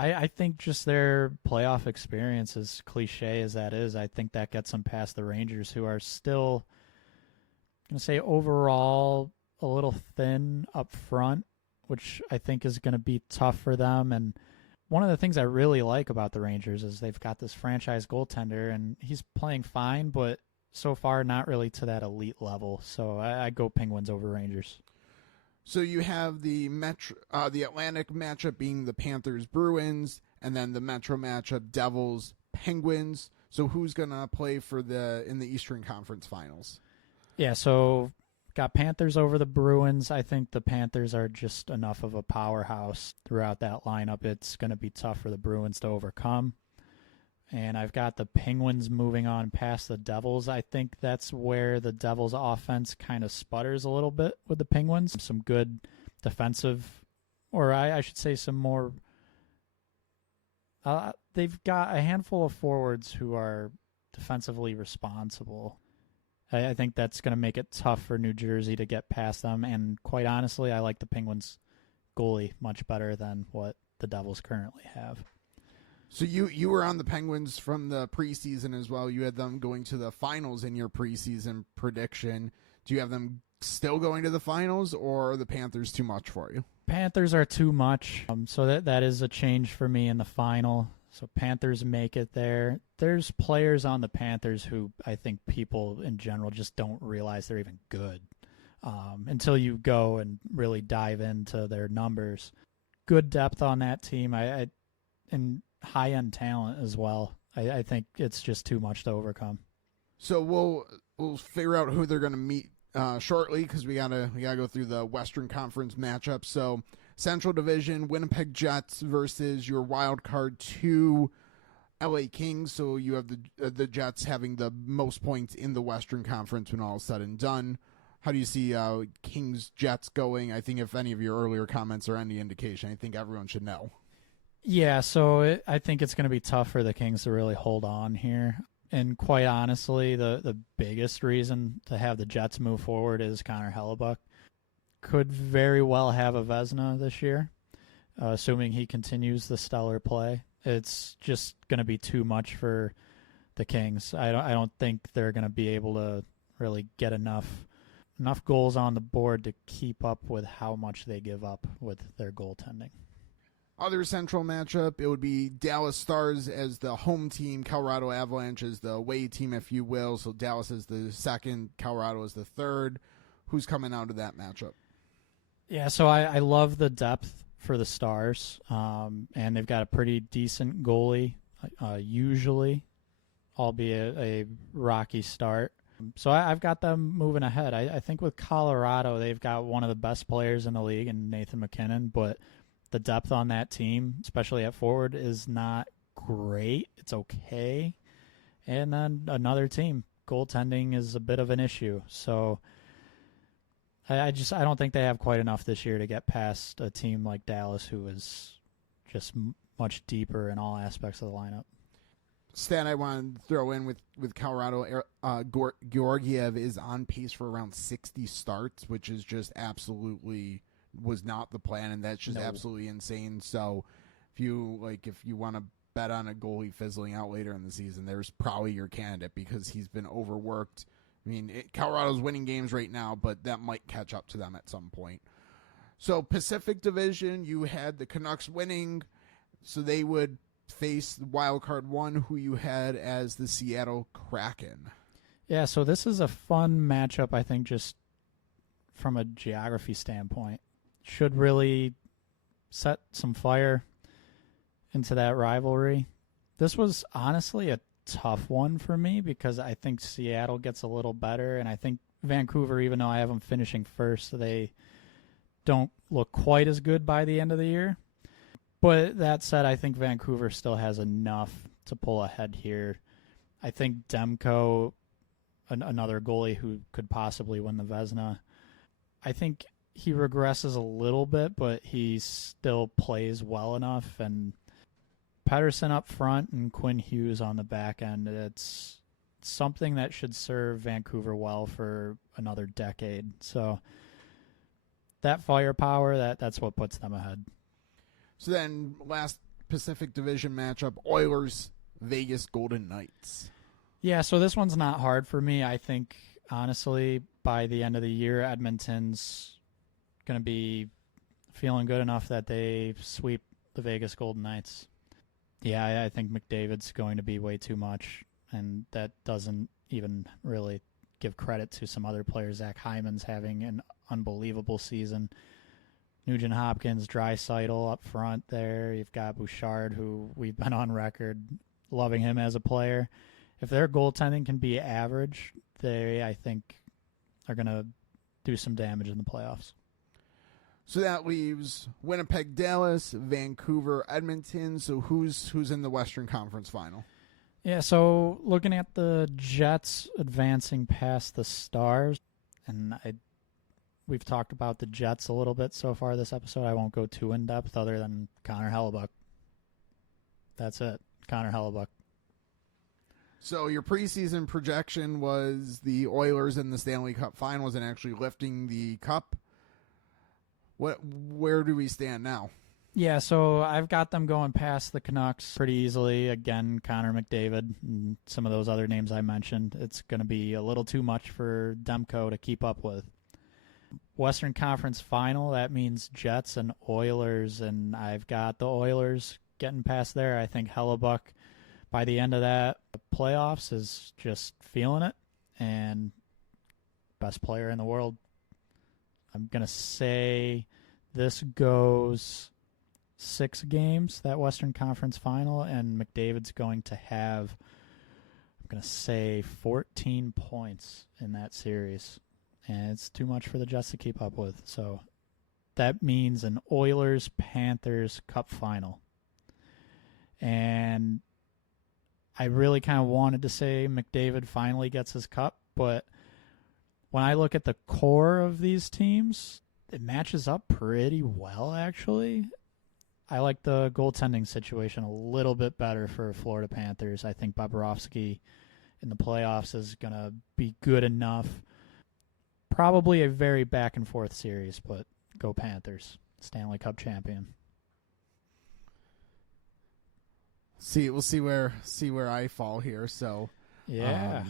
I think just their playoff experience, as cliche as that is, I think that gets them past the Rangers, who are still, I'm going to say, overall a little thin up front, which I think is going to be tough for them. And one of the things I really like about the Rangers is they've got this franchise goaltender, and he's playing fine, but so far not really to that elite level. So I go Penguins over Rangers. So you have the Atlantic matchup being the Panthers-Bruins, and then the Metro matchup Devils-Penguins. So who's going to play in the Eastern Conference Finals? Yeah, so got Panthers over the Bruins. I think the Panthers are just enough of a powerhouse throughout that lineup. It's going to be tough for the Bruins to overcome. And I've got the Penguins moving on past the Devils. I think that's where the Devils' offense kind of sputters a little bit with the Penguins. Some good defensive, or I should say some more. They've got a handful of forwards who are defensively responsible. I think that's going to make it tough for New Jersey to get past them. And quite honestly, I like the Penguins goalie much better than what the Devils currently have. So you were on the Penguins from the preseason as well. You had them going to the finals in your preseason prediction. Do you have them still going to the finals, or are the Panthers too much for you? Panthers are too much. So that is a change for me in the final. So Panthers make it there. There's players on the Panthers who I think people in general just don't realize they're even good until you go and really dive into their numbers. Good depth on that team. And high-end talent as well. I think it's just too much to overcome. So we'll figure out who they're going to meet shortly, because we gotta go through the Western Conference matchup. So Central Division, Winnipeg Jets versus your wild card 2 LA Kings. So you have the Jets having the most points in the Western Conference when all is said and done. How do you see Kings Jets going? I think if any of your earlier comments are any indication, I think everyone should know. Yeah, so I think it's going to be tough for the Kings to really hold on here. And quite honestly, the biggest reason to have the Jets move forward is Connor Hellebuck. Could very well have a Vezina this year, assuming he continues the stellar play. It's just going to be too much for the Kings. I don't think they're going to be able to really get enough goals on the board to keep up with how much they give up with their goaltending. Other Central matchup, it would be Dallas Stars as the home team, Colorado Avalanche as the away team, if you will. So Dallas is the second, Colorado is the third. Who's coming out of that matchup? Yeah, so I love the depth for the Stars, and they've got a pretty decent goalie, usually, albeit a rocky start. So I've got them moving ahead. I think with Colorado, they've got one of the best players in the league in Nathan McKinnon, but the depth on that team, especially at forward, is not great. It's okay. And then another team, goaltending is a bit of an issue. So I don't think they have quite enough this year to get past a team like Dallas, who is just much deeper in all aspects of the lineup. Stat I want to throw in with Colorado, Georgiev is on pace for around 60 starts, which is just absolutely was not the plan, and that's just absolutely insane. So if you want to bet on a goalie fizzling out later in the season, there's probably your candidate, because he's been overworked. I mean, Colorado's winning games right now, but that might catch up to them at some point. So Pacific Division, you had the Canucks winning, so they would face Wild Card 1, who you had as the Seattle Kraken. Yeah, so this is a fun matchup, I think, just from a geography standpoint. Should really set some fire into that rivalry. This was honestly a tough one for me, because I think Seattle gets a little better, and I think Vancouver, even though I have them finishing first, they don't look quite as good by the end of the year. But that said, I think Vancouver still has enough to pull ahead here. I think Demko, another goalie who could possibly win the Vezina, I think he regresses a little bit, but he still plays well enough. And Pettersson up front and Quinn Hughes on the back end, it's something that should serve Vancouver well for another decade. So that firepower, that's what puts them ahead. So then last Pacific Division matchup, Oilers, Vegas Golden Knights. Yeah, so this one's not hard for me. I think, honestly, by the end of the year, Edmonton's going to be feeling good enough that they sweep the Vegas Golden Knights. Yeah, I think McDavid's going to be way too much, and that doesn't even really give credit to some other players. Zach Hyman's having an unbelievable season. Nugent Hopkins, Draisaitl up front there. You've got Bouchard, who we've been on record loving him as a player. If their goaltending can be average, they, I think, are going to do some damage in the playoffs. So that leaves Winnipeg, Dallas, Vancouver, Edmonton. So who's in the Western Conference Final? Yeah, so looking at the Jets advancing past the Stars, and we've talked about the Jets a little bit so far this episode. I won't go too in-depth other than Connor Hellebuck. That's it, Connor Hellebuck. So your preseason projection was the Oilers in the Stanley Cup Finals and actually lifting the cup. Where do we stand now? Yeah, so I've got them going past the Canucks pretty easily. Again, Connor McDavid and some of those other names I mentioned. It's going to be a little too much for Demko to keep up with. Western Conference Final, that means Jets and Oilers, and I've got the Oilers getting past there. I think Hellebuck, by the end of that playoffs, is just feeling it, and best player in the world. I'm going to say this goes 6 games, that Western Conference Final, and McDavid's going to have, I'm going to say, 14 points in that series. And it's too much for the Jets to keep up with. So that means an Oilers-Panthers Cup Final. And I really kind of wanted to say McDavid finally gets his cup, but when I look at the core of these teams, it matches up pretty well, actually. I like the goaltending situation a little bit better for Florida Panthers. I think Bobrovsky in the playoffs is going to be good enough. Probably a very back-and-forth series, but go Panthers. Stanley Cup champion. We'll see where I fall here. So yeah,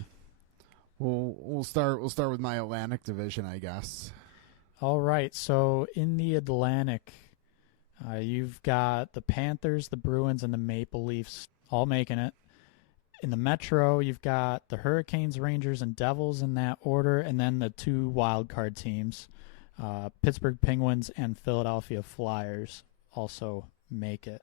we'll start with my Atlantic division, I guess. All right. So in the Atlantic, you've got the Panthers, the Bruins, and the Maple Leafs all making it. In the Metro, you've got the Hurricanes, Rangers, and Devils in that order, and then the 2 wild card teams, Pittsburgh Penguins and Philadelphia Flyers, also make it.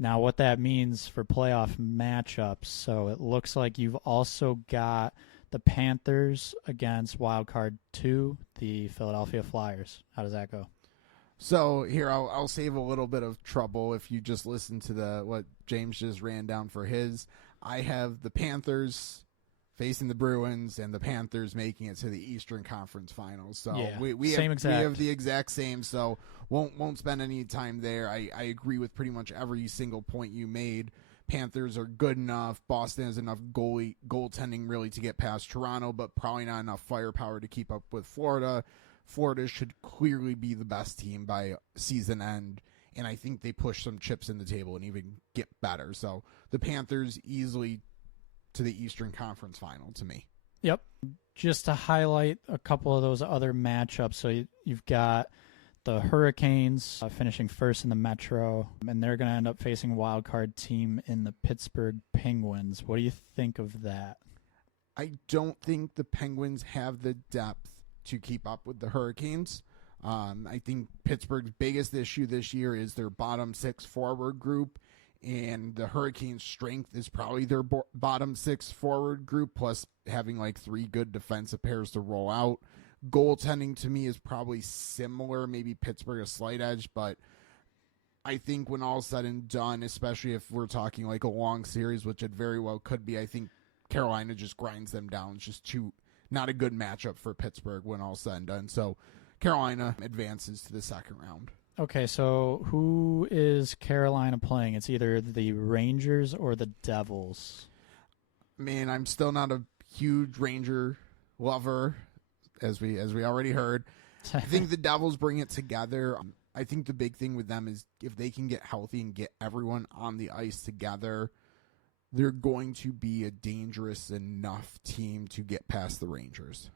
Now, what that means for playoff matchups, so it looks like you've also got the Panthers against wild card 2, the Philadelphia Flyers. How does that go? So here, I'll save a little bit of trouble if you just listen to what James just ran down for his. I have the Panthers facing the Bruins and the Panthers making it to the Eastern Conference Finals. So yeah, we have the exact same. So won't spend any time there. I agree with pretty much every single point you made. Panthers are good enough. Boston has enough goaltending really to get past Toronto, but probably not enough firepower to keep up with Florida. Florida should clearly be the best team by season end, and I think they push some chips in the table and even get better. So the Panthers easily to the Eastern Conference Final to me. Yep. Just to highlight a couple of those other matchups. So you've got the Hurricanes finishing first in the Metro, and they're going to end up facing a wild card team in the Pittsburgh Penguins. What do you think of that? I don't think the Penguins have the depth to keep up with the Hurricanes. I think Pittsburgh's biggest issue this year is their bottom 6 forward group, and the Hurricanes' strength is probably their bottom 6 forward group, plus having like 3 good defensive pairs to roll out. Goaltending to me is probably similar, maybe Pittsburgh a slight edge, but I think when all said and done, especially if we're talking like a long series, which it very well could be, I think Carolina just grinds them down. It's just not a good matchup for Pittsburgh when all said and done. So Carolina advances to the second round. Okay, so who is Carolina playing? It's either the Rangers or the Devils. Man, I'm still not a huge Ranger lover, as we already heard. I think the Devils bring it together. I think the big thing with them is if they can get healthy and get everyone on the ice together, they're going to be a dangerous enough team to get past the Rangers.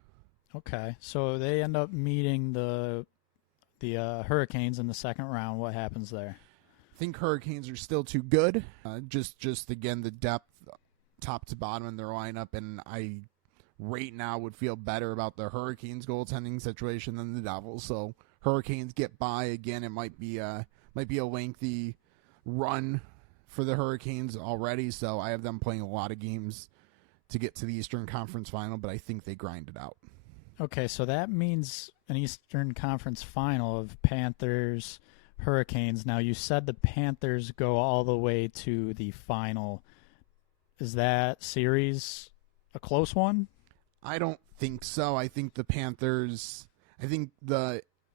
Okay, so they end up meeting the Hurricanes in the second round. What happens there? I think Hurricanes are still too good. Just again, the depth top to bottom in their lineup, and I right now would feel better about the Hurricanes goaltending situation than the Devils. So Hurricanes get by again. It might be a lengthy run for the Hurricanes already. So I have them playing a lot of games to get to the Eastern Conference Final, but I think they grind it out. Okay, so that means an Eastern Conference final of Panthers, Hurricanes. Now, you said the Panthers go all the way to the final. Is that series a close one? I don't think so. I think the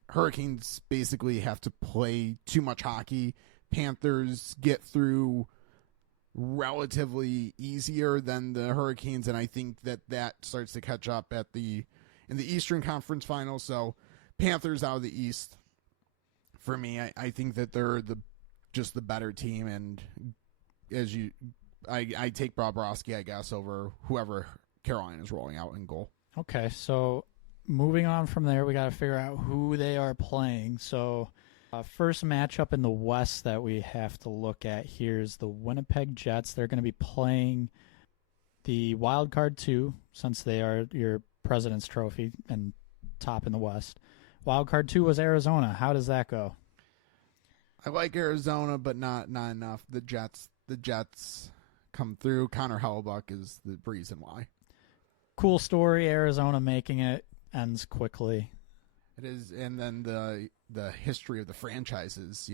Hurricanes basically have to play too much hockey. Panthers get through relatively easier than the Hurricanes, and I think that starts to catch up in the Eastern Conference Final. So Panthers out of the East. For me, I think that they're just the better team, and I take Bobrovsky, I guess, over whoever Carolina's rolling out in goal. Okay, so moving on from there, we got to figure out who they are playing. So first matchup in the West that we have to look at here is the Winnipeg Jets. They're going to be playing the Wild Card 2, since they are your President's Trophy and top in the West. Wild Card 2 was Arizona. How does that go? I like Arizona, but not enough. The Jets come through. Connor Hellebuyck is the reason why. Cool story. Arizona making it, ends quickly. It is, and then the history of the franchises,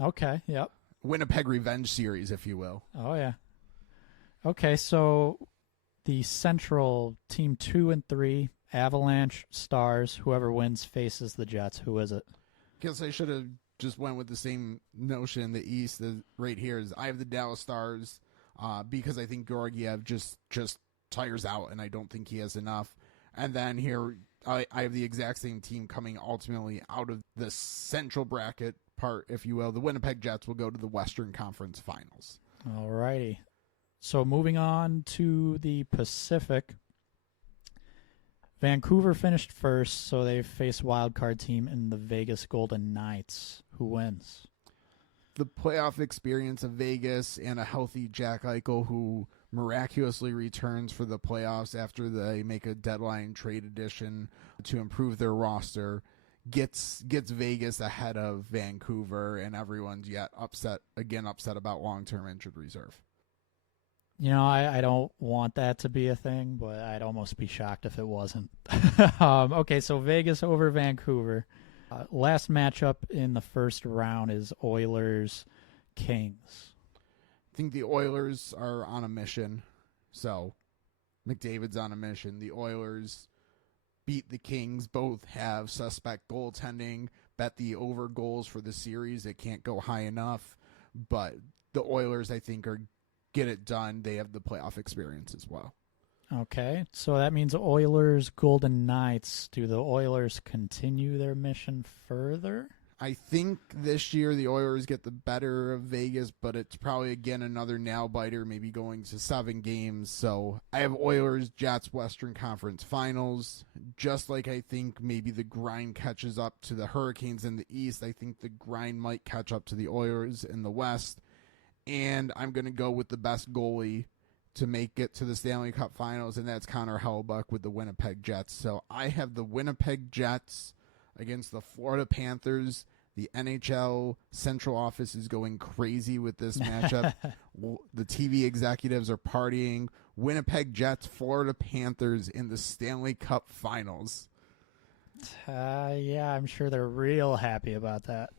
Okay, yep. Winnipeg Revenge series, if you will. Oh, yeah. Okay, so the Central Team 2 and 3, Avalanche, Stars, whoever wins faces the Jets. Who is it? Guess I should have just went with the same notion. The East right here is I have the Dallas Stars because I think Georgiev just tires out, and I don't think he has enough. And then here I have the exact same team coming ultimately out of the central bracket part, if you will. The Winnipeg Jets will go to the Western Conference Finals. All righty. So moving on to the Pacific. Vancouver finished first, so they face wildcard team in the Vegas Golden Knights. Who wins? The playoff experience of Vegas and a healthy Jack Eichel, who miraculously returns for the playoffs after they make a deadline trade addition to improve their roster, gets Vegas ahead of Vancouver, and everyone's yet upset about long-term injured reserve. I don't want that to be a thing, but I'd almost be shocked if it wasn't. Okay, so Vegas over Vancouver. Last matchup in the first round is Oilers-Kings. I think the Oilers are on a mission. So McDavid's on a mission. The Oilers beat the Kings. Both have suspect goaltending. Bet the over goals for the series. It can't go high enough. But the Oilers, I think, get it done. They have the playoff experience as well. Okay, so that means Oilers, Golden Knights. Do the Oilers continue their mission further? I think this year the Oilers get the better of Vegas, but it's probably, again, another nail-biter, maybe going to 7 games. So I have Oilers, Jets, Western Conference Finals. Just like I think maybe the grind catches up to the Hurricanes in the East, I think the grind might catch up to the Oilers in the West. And I'm going to go with the best goalie to make it to the Stanley Cup Finals, and that's Connor Hellebuyck with the Winnipeg Jets. So I have the Winnipeg Jets against the Florida Panthers. The NHL central office is going crazy with this matchup. The TV executives are partying. Winnipeg Jets, Florida Panthers in the Stanley Cup Finals. Yeah, I'm sure they're real happy about that.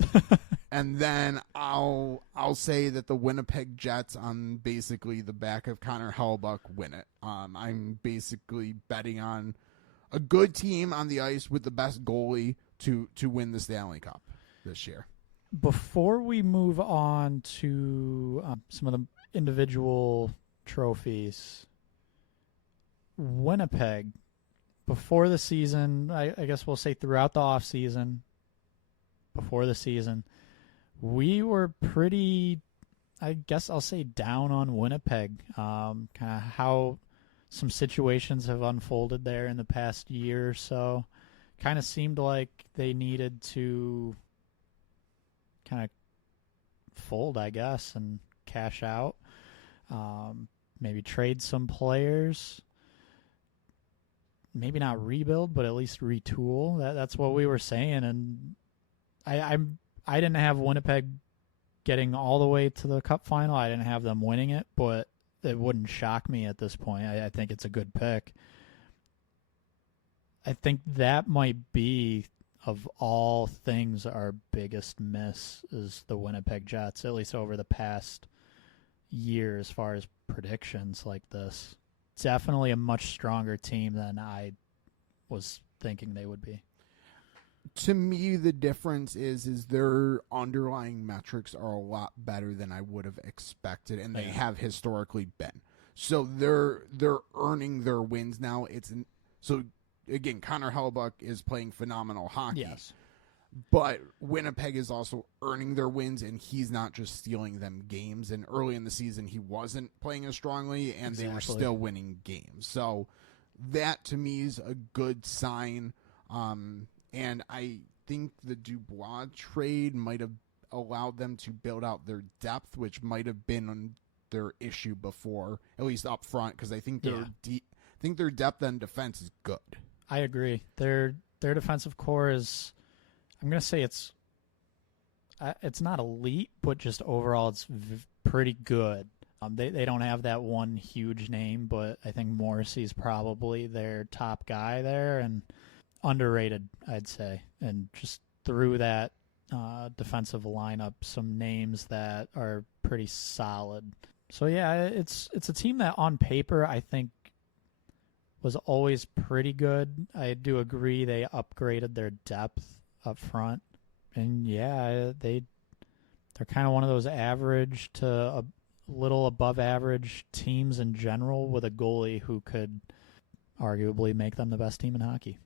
And then I'll say that the Winnipeg Jets, on basically the back of Connor Hellebuyck, win it. I'm basically betting on a good team on the ice with the best goalie to win the Stanley Cup this year. Before we move on to some of the individual trophies, Winnipeg, before the season, I guess we'll say throughout the off season, before the season, we were pretty, I guess I'll say, down on Winnipeg. Kind of how some situations have unfolded there in the past year or so. Kind of seemed like they needed to kind of fold, I guess, and cash out. Maybe trade some players. Maybe not rebuild, but at least retool. That's what we were saying, and I didn't have Winnipeg getting all the way to the Cup final. I didn't have them winning it, but it wouldn't shock me at this point. I think it's a good pick. I think that might be, of all things, our biggest miss is the Winnipeg Jets, at least over the past year as far as predictions like this. Definitely a much stronger team than I was thinking they would be. To me, the difference is their underlying metrics are a lot better than I would have expected, and they have historically been. So they're earning their wins now. So again, Connor Hellebuyck is playing phenomenal hockey. Yes. But Winnipeg is also earning their wins, and he's not just stealing them games. And early in the season, he wasn't playing as strongly, and they were still winning games. So that, to me, is a good sign. And I think the Dubois trade might have allowed them to build out their depth, which might have been their issue before, at least up front, because I think their depth and defense is good. I agree. Their defensive core is, I'm going to say it's not elite, but just overall it's pretty good. They don't have that one huge name, but I think Morrissey's probably their top guy there, and underrated, I'd say. And just through that defensive lineup, some names that are pretty solid. So yeah, it's a team that on paper I think was always pretty good. I do agree they upgraded their depth up front, and yeah, they're kind of one of those average to a little above average teams in general, with a goalie who could arguably make them the best team in hockey.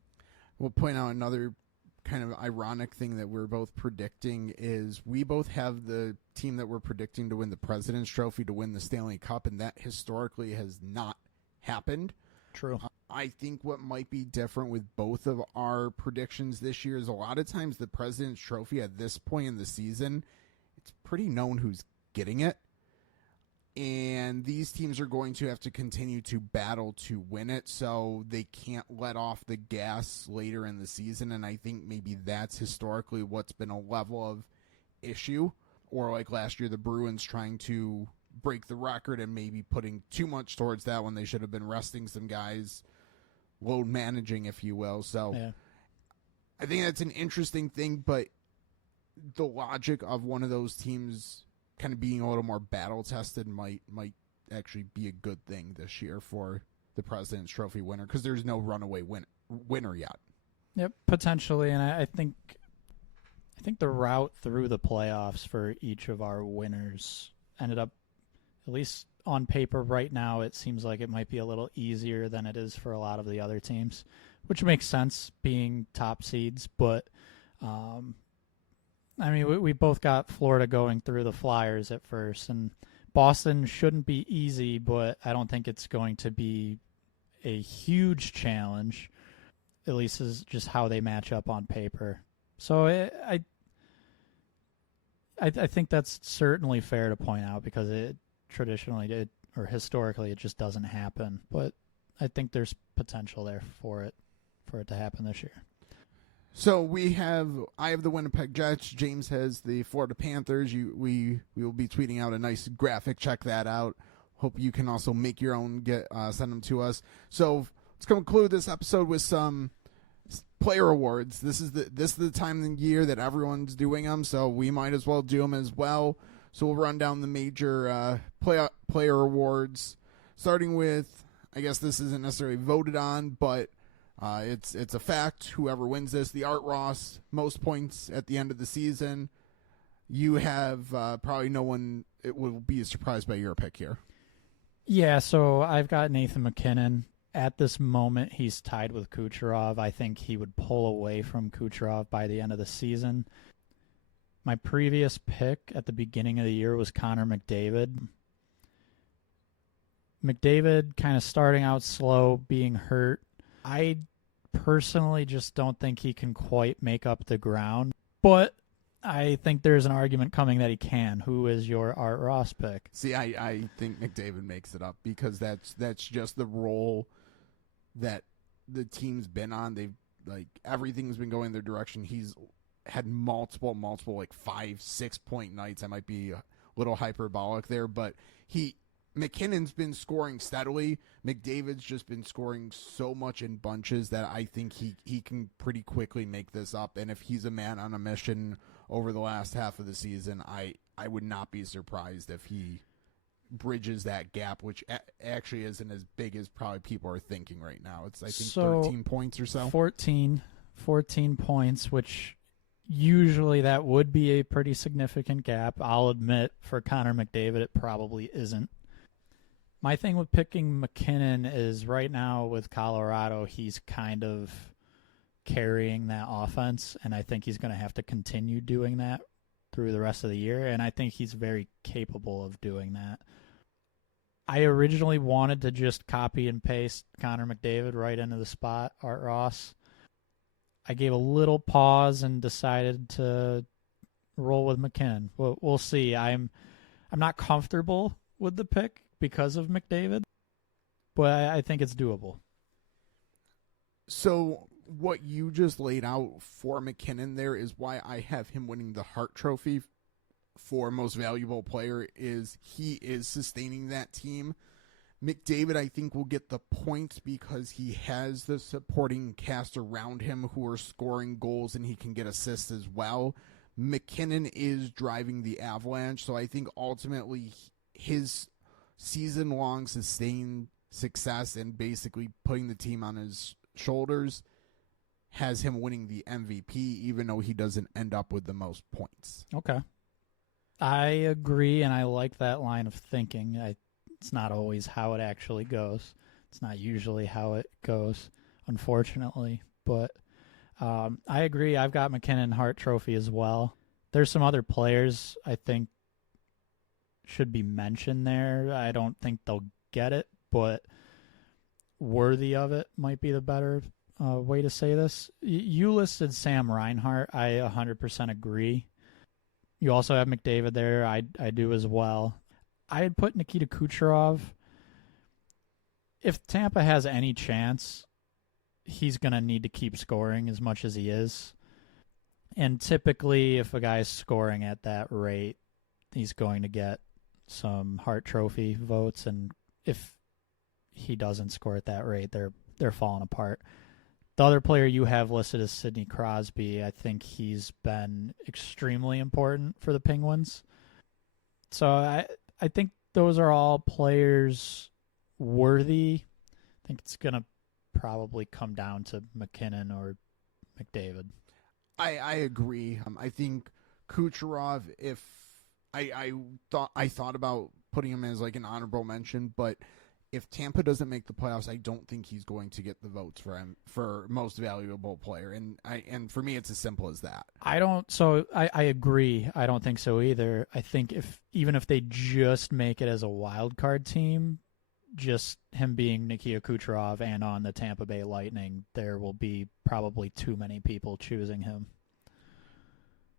We'll point out another kind of ironic thing that we're both predicting is we both have the team that we're predicting to win the President's Trophy to win the Stanley Cup, and that historically has not happened. True. I think what might be different with both of our predictions this year is a lot of times the President's Trophy at this point in the season, it's pretty known who's getting it. And these teams are going to have to continue to battle to win it, so they can't let off the gas later in the season. And I think maybe that's historically what's been a level of issue. Or like last year, the Bruins trying to break the record and maybe putting too much towards that when they should have been resting some guys, load managing, if you will. So yeah. I think that's an interesting thing, but the logic of one of those teams kind of being a little more battle tested might actually be a good thing this year for the President's Trophy winner, because there's no runaway winner yet. Yep, potentially, and I think the route through the playoffs for each of our winners ended up, at least on paper right now, it seems like it might be a little easier than it is for a lot of the other teams, which makes sense being top seeds, but I mean, we both got Florida going through the Flyers at first, and Boston shouldn't be easy, but I don't think it's going to be a huge challenge, at least is just how they match up on paper. So I think that's certainly fair to point out, because it traditionally or historically it just doesn't happen. But I think there's potential there for it to happen this year. So I have the Winnipeg Jets. James has the Florida Panthers. We will be tweeting out a nice graphic. Check that out. Hope you can also make your own. Send them to us. So let's conclude this episode with some player awards. This is the time of the year that everyone's doing them, so we might as well do them as well. So we'll run down the major player awards, starting with, I guess this isn't necessarily voted on, but it's a fact. Whoever wins this, the Art Ross, most points at the end of the season. You have probably no one. It will be surprised by your pick here. Yeah, so I've got Nathan MacKinnon. At this moment, he's tied with Kucherov. I think he would pull away from Kucherov by the end of the season. My previous pick at the beginning of the year was Connor McDavid. McDavid kind of starting out slow, being hurt. I personally just don't think he can quite make up the ground, but I think there's an argument coming that he can. Who is your Art Ross pick? See, I think McDavid makes it up, because that's just the role that the team's been on. They've everything's been going their direction. He's had multiple 5-6 point nights. I might be a little hyperbolic there, but he McKinnon's been scoring steadily. McDavid's just been scoring so much in bunches that I think he can pretty quickly make this up. And if he's a man on a mission over the last half of the season, I would not be surprised if he bridges that gap, which actually isn't as big as probably people are thinking right now. It's, I think, 13 points or so. 14 points, which usually that would be a pretty significant gap. I'll admit for Connor McDavid, it probably isn't. My thing with picking McKinnon is right now with Colorado, he's kind of carrying that offense, and I think he's going to have to continue doing that through the rest of the year, and I think he's very capable of doing that. I originally wanted to just copy and paste Connor McDavid right into the spot, Art Ross. I gave a little pause and decided to roll with McKinnon. We'll see. I'm not comfortable with the pick because of McDavid, but I think it's doable. So what you just laid out for McKinnon there is why I have him winning the Hart Trophy for most valuable player. Is he is sustaining that team. McDavid, I think, will get the points because he has the supporting cast around him who are scoring goals, and he can get assists as well. McKinnon is driving the Avalanche, so I think ultimately his season-long sustained success and basically putting the team on his shoulders has him winning the MVP, even though he doesn't end up with the most points. Okay. I agree, and I like that line of thinking. It's not always how it actually goes. It's not usually how it goes, unfortunately. But I agree. I've got McKinnon Hart Trophy as well. There's some other players I think should be mentioned there. I don't think they'll get it, but worthy of it might be the better way to say this. You listed Sam Reinhart. I 100% agree. You also have McDavid there. I do as well. I had put Nikita Kucherov. If Tampa has any chance, he's going to need to keep scoring as much as he is. And typically, if a guy's scoring at that rate, he's going to get some Hart Trophy votes. And if he doesn't score at that rate, they're falling apart. The other player you have listed is Sidney Crosby. I think he's been extremely important for the Penguins. So I think those are all players worthy. I think it's going to probably come down to McKinnon or McDavid. I agree. I think Kucherov, if I thought about putting him as like an honorable mention, but if Tampa doesn't make the playoffs, I don't think he's going to get the votes for him for most valuable player. And for me, it's as simple as that. I agree. I don't think so either. I think even if they just make it as a wild card team, just him being Nikita Kucherov and on the Tampa Bay Lightning, there will be probably too many people choosing him.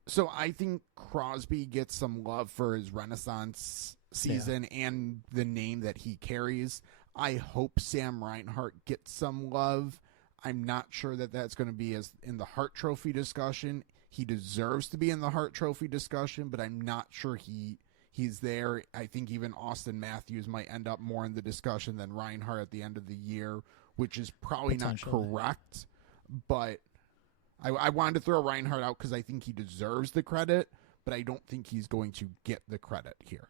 So I think Crosby gets some love for his Renaissance season and the name that he carries. I hope Sam Reinhart gets some love. I'm not sure that that's going to be as in the Hart Trophy discussion. He deserves to be in the Hart Trophy discussion, but I'm not sure he's there. I think even Austin Matthews might end up more in the discussion than Reinhart at the end of the year, which is probably not correct. But I wanted to throw Reinhart out because I think he deserves the credit, but I don't think he's going to get the credit here.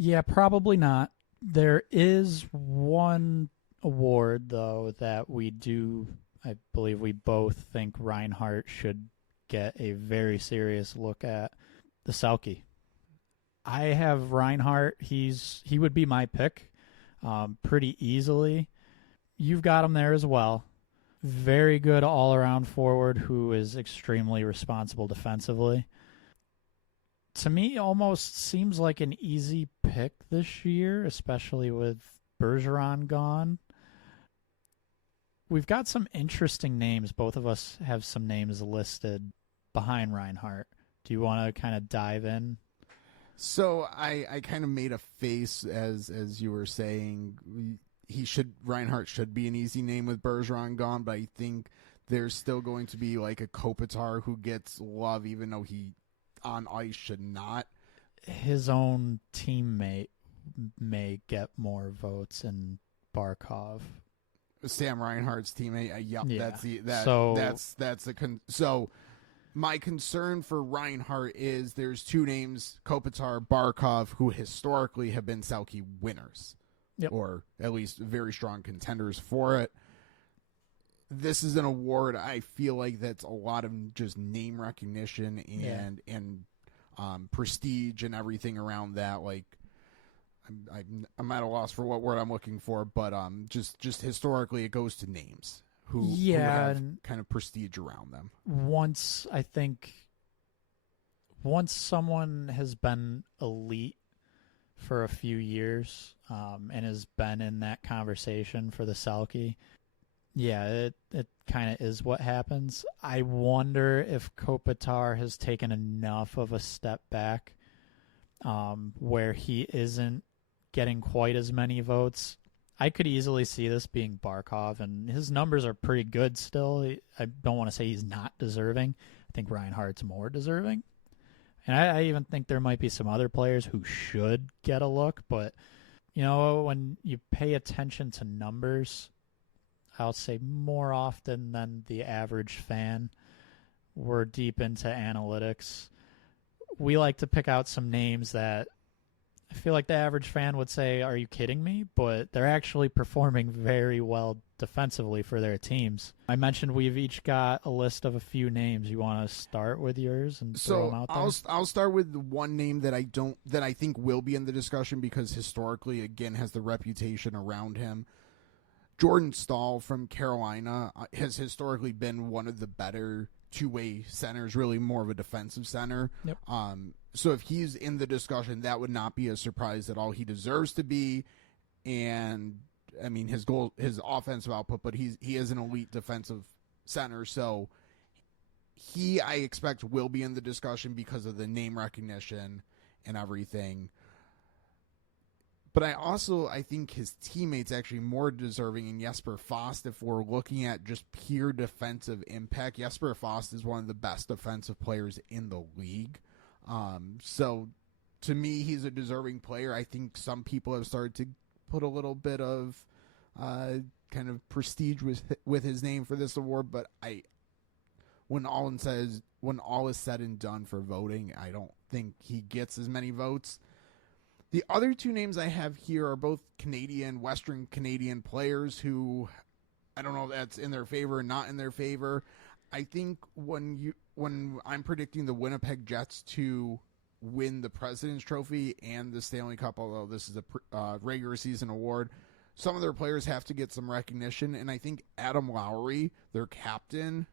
Yeah, probably not. There is one award, though, that I believe we both think Reinhart should get a very serious look at, the Selke. I have Reinhart. He would be my pick pretty easily. You've got him there as well. Very good all-around forward who is extremely responsible defensively. To me, almost seems like an easy pick this year, especially with Bergeron gone. We've got some interesting names. Both of us have some names listed behind Reinhart. Do you want to kind of dive in? So I kind of made a face as you were saying. Reinhart should be an easy name with Bergeron gone, but I think there's still going to be like a Kopitar who gets love even though he on ice should not. His own teammate may get more votes in Barkov. Sam Reinhart's teammate. Yeah. So my concern for Reinhart is there's two names, Kopitar, Barkov, who historically have been Selke winners. Yep. Or at least very strong contenders for it. This is an award I feel like that's a lot of just name recognition and prestige and everything around that. Like I'm at a loss for what word I'm looking for, but just historically it goes to names who have kind of prestige around them. Once someone has been elite for a few years and has been in that conversation for the Selke, it kind of is what happens. I wonder if Kopitar has taken enough of a step back where he isn't getting quite as many votes. I could easily see this being Barkov, and his numbers are pretty good still. I don't want to say he's not deserving. I think Reinhardt's more deserving. And I even think there might be some other players who should get a look, but when you pay attention to numbers, I'll say more often than the average fan, we're deep into analytics. We like to pick out some names that I feel like the average fan would say, are you kidding me? But they're actually performing very well defensively for their teams. I mentioned we've each got a list of a few names. You want to start with yours and throw them out there? I'll start with the one name that I think will be in the discussion because historically, again, has the reputation around him. Jordan Staal from Carolina has historically been one of the better two-way centers, really more of a defensive center. Yep. So if he's in the discussion, that would not be a surprise at all. He deserves to be, and I mean his offensive output, but he is an elite defensive center, so I expect will be in the discussion because of the name recognition and everything. But I think his teammates actually more deserving in Jesper Fast. If we're looking at just pure defensive impact, Jesper Fast is one of the best defensive players in the league. So to me, he's a deserving player. I think some people have started to put a little bit of kind of prestige with his name for this award. But when all is said and done for voting, I don't think he gets as many votes. The other two names I have here are both Western Canadian players who I don't know if that's in their favor or not in their favor. I think when I'm predicting the Winnipeg Jets to win the President's Trophy and the Stanley Cup, although this is a regular season award, some of their players have to get some recognition, and I think Adam Lowry, their captain,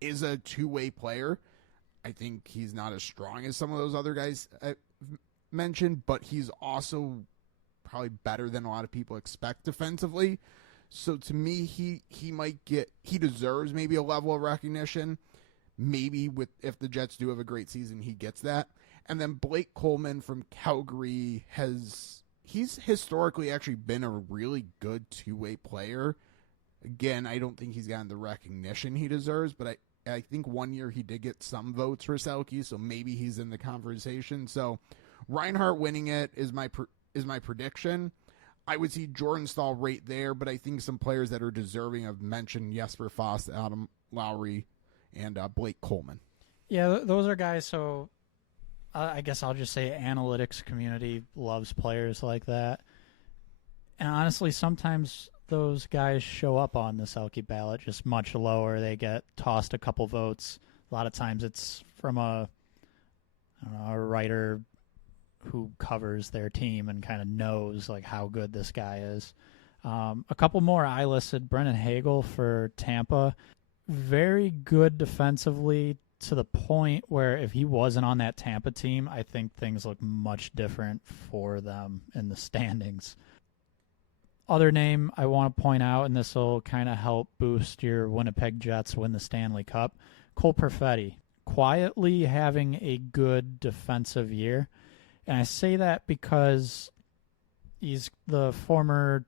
is a two-way player. I think he's not as strong as some of those other guys mentioned, but he's also probably better than a lot of people expect defensively. So to me, he deserves maybe a level of recognition. Maybe if the Jets do have a great season, he gets that. And then Blake Coleman from Calgary he's historically actually been a really good two-way player. Again, I don't think he's gotten the recognition he deserves, but I think one year he did get some votes for Selke, so maybe he's in the conversation. So Reinhart winning it is my prediction. I would see Jordan Staal right there, but I think some players that are deserving of mention, Jesper Fast, Adam Lowry, and Blake Coleman. Yeah, those are guys, so I guess I'll just say analytics community loves players like that. And honestly, sometimes those guys show up on the Selke ballot just much lower. They get tossed a couple votes. A lot of times it's from a writer who covers their team and kind of knows like how good this guy is. A couple more I listed. Brennan Hagel for Tampa. Very good defensively to the point where if he wasn't on that Tampa team, I think things look much different for them in the standings. Other name I want to point out, and this will kind of help boost your Winnipeg Jets win the Stanley Cup, Cole Perfetti. Quietly having a good defensive year. And I say that because he's the former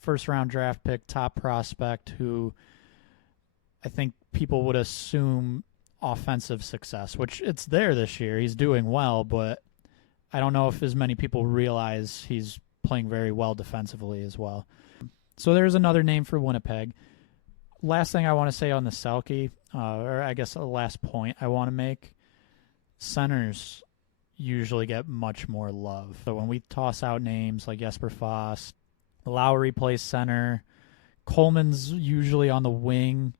first-round draft pick, top prospect, who I think people would assume offensive success, which it's there this year. He's doing well, but I don't know if as many people realize he's playing very well defensively as well. So there's another name for Winnipeg. Last thing I want to say on the Selke, or I guess the last point I want to make, centers usually get much more love. So when we toss out names like Jesper Foss, Lowry plays center, Coleman's usually on the wing.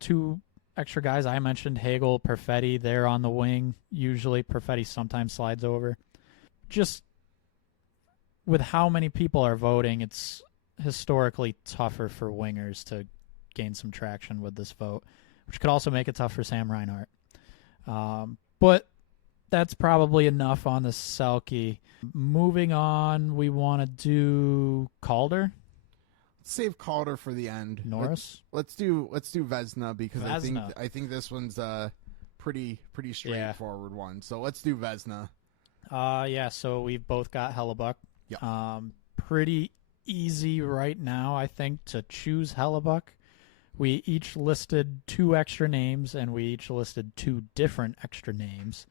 Two extra guys I mentioned, Hagel, Perfetti, they're on the wing. Usually Perfetti sometimes slides over. Just with how many people are voting, it's historically tougher for wingers to gain some traction with this vote, which could also make it tough for Sam Reinhart. But that's probably enough on the Selke. Moving on, we want to do Calder. Save Calder for the end. Norris. Let's do Vezina because Vezina. I think this one's a pretty straightforward one. So let's do Vezina. Yeah. So we've both got Hellebuck. Yeah. Pretty easy right now, I think, to choose Hellebuck. We each listed 2 extra names, and we each listed 2 different extra names.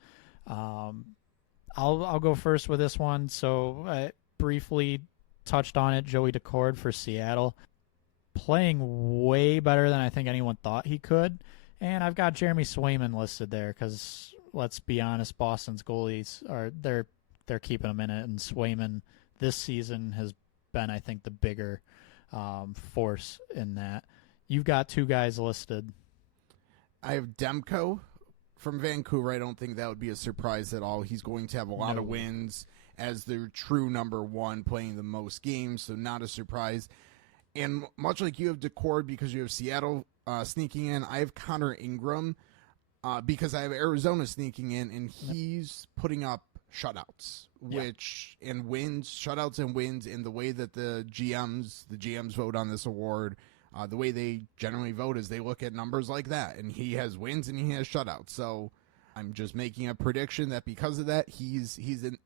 I'll go first with this one. So I briefly touched on it. Joey Decord for Seattle, playing way better than I think anyone thought he could. And I've got Jeremy Swayman listed there because let's be honest, Boston's goalies they're keeping him in it, and Swayman this season has been, I think, the bigger force in that. You've got 2 guys listed. I have Demko from Vancouver. I don't think that would be a surprise at all. He's going to have a lot of wins as their true number 1, playing the most games, so not a surprise. And much like you have Decord because you have Seattle sneaking in, I have Connor Ingram because I have Arizona sneaking in, and he's putting up shutouts, and wins, shutouts and wins, in the way that the GMs vote on this award. The way they generally vote is they look at numbers like that, and he has wins and he has shutouts. So I'm just making a prediction that because of that, he's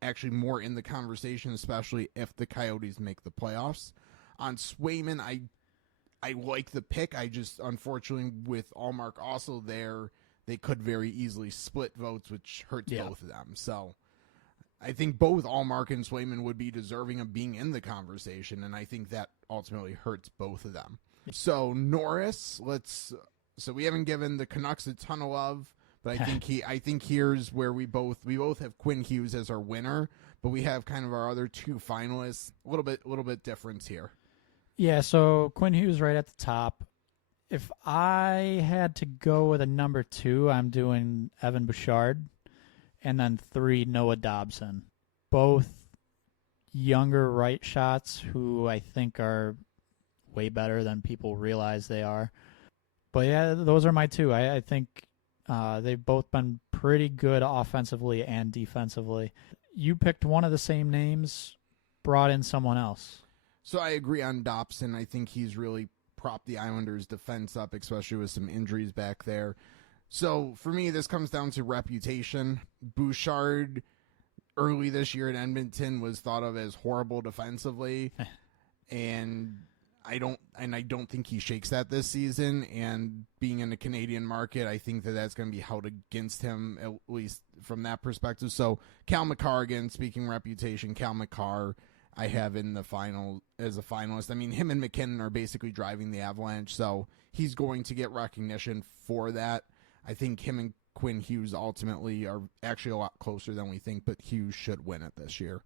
actually more in the conversation, especially if the Coyotes make the playoffs. On Swayman, I like the pick. I just, unfortunately, with Allmark also there, they could very easily split votes, which hurts both of them. So I think both Allmark and Swayman would be deserving of being in the conversation, and I think that ultimately hurts both of them. So Norris, so we haven't given the Canucks a ton of love, but I think here's where we both have Quinn Hughes as our winner, but we have kind of our other 2 finalists. A little bit difference here. Yeah, so Quinn Hughes right at the top. If I had to go with a number 2, I'm doing Evan Bouchard, and then 3, Noah Dobson. Both younger right shots who I think are way better than people realize they are. But yeah, those are my 2. I think they've both been pretty good offensively and defensively. You picked one of the same names, brought in someone else. So I agree on Dobson. I think he's really propped the Islanders' defense up, especially with some injuries back there. So for me, this comes down to reputation. Bouchard, early this year in Edmonton, was thought of as horrible defensively, and I don't think he shakes that this season. And being in the Canadian market, I think that's going to be held against him, at least from that perspective. So Cal McCarr, again, speaking reputation, Cal McCarr I have in the final as a finalist. I mean, him and McKinnon are basically driving the Avalanche, so he's going to get recognition for that. I think him and Quinn Hughes ultimately are actually a lot closer than we think, but Hughes should win it this year,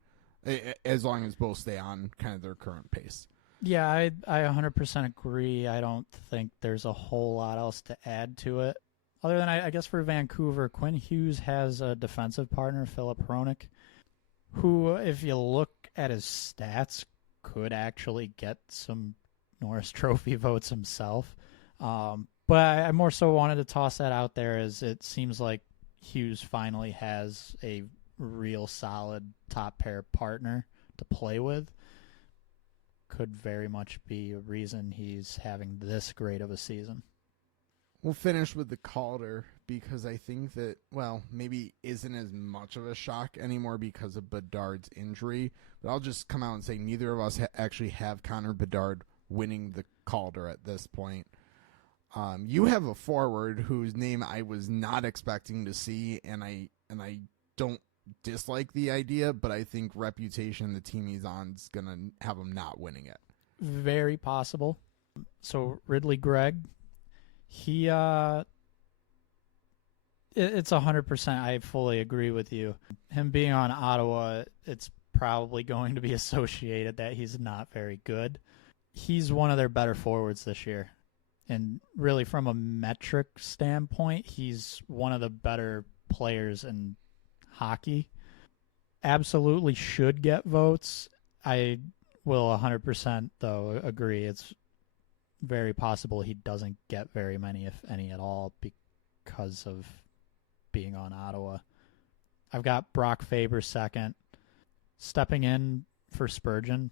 as long as both stay on kind of their current pace. Yeah, I 100% agree. I don't think there's a whole lot else to add to it. Other than, I guess, for Vancouver, Quinn Hughes has a defensive partner, Philip Hronik, who, if you look at his stats, could actually get some Norris Trophy votes himself. But I more so wanted to toss that out there, as it seems like Hughes finally has a real solid top pair partner to play with. Could very much be a reason he's having this great of a season. We'll finish with the Calder because I think that, well, maybe isn't as much of a shock anymore because of Bedard's injury. But I'll just come out and say neither of us actually have Connor Bedard winning the Calder at this point. You have a forward whose name I was not expecting to see, and I don't dislike the idea, but I think reputation, the team he's on, is going to have him not winning it. Very possible. So Ridley Gregg, he it's 100%. I fully agree with you. Him being on Ottawa, it's probably going to be associated that he's not very good. He's one of their better forwards this year. And really, from a metric standpoint, he's one of the better players in hockey. Absolutely should get votes. I will 100%, though, agree. It's very possible he doesn't get very many, if any at all, because of being on Ottawa. I've got Brock Faber second, stepping in for Spurgeon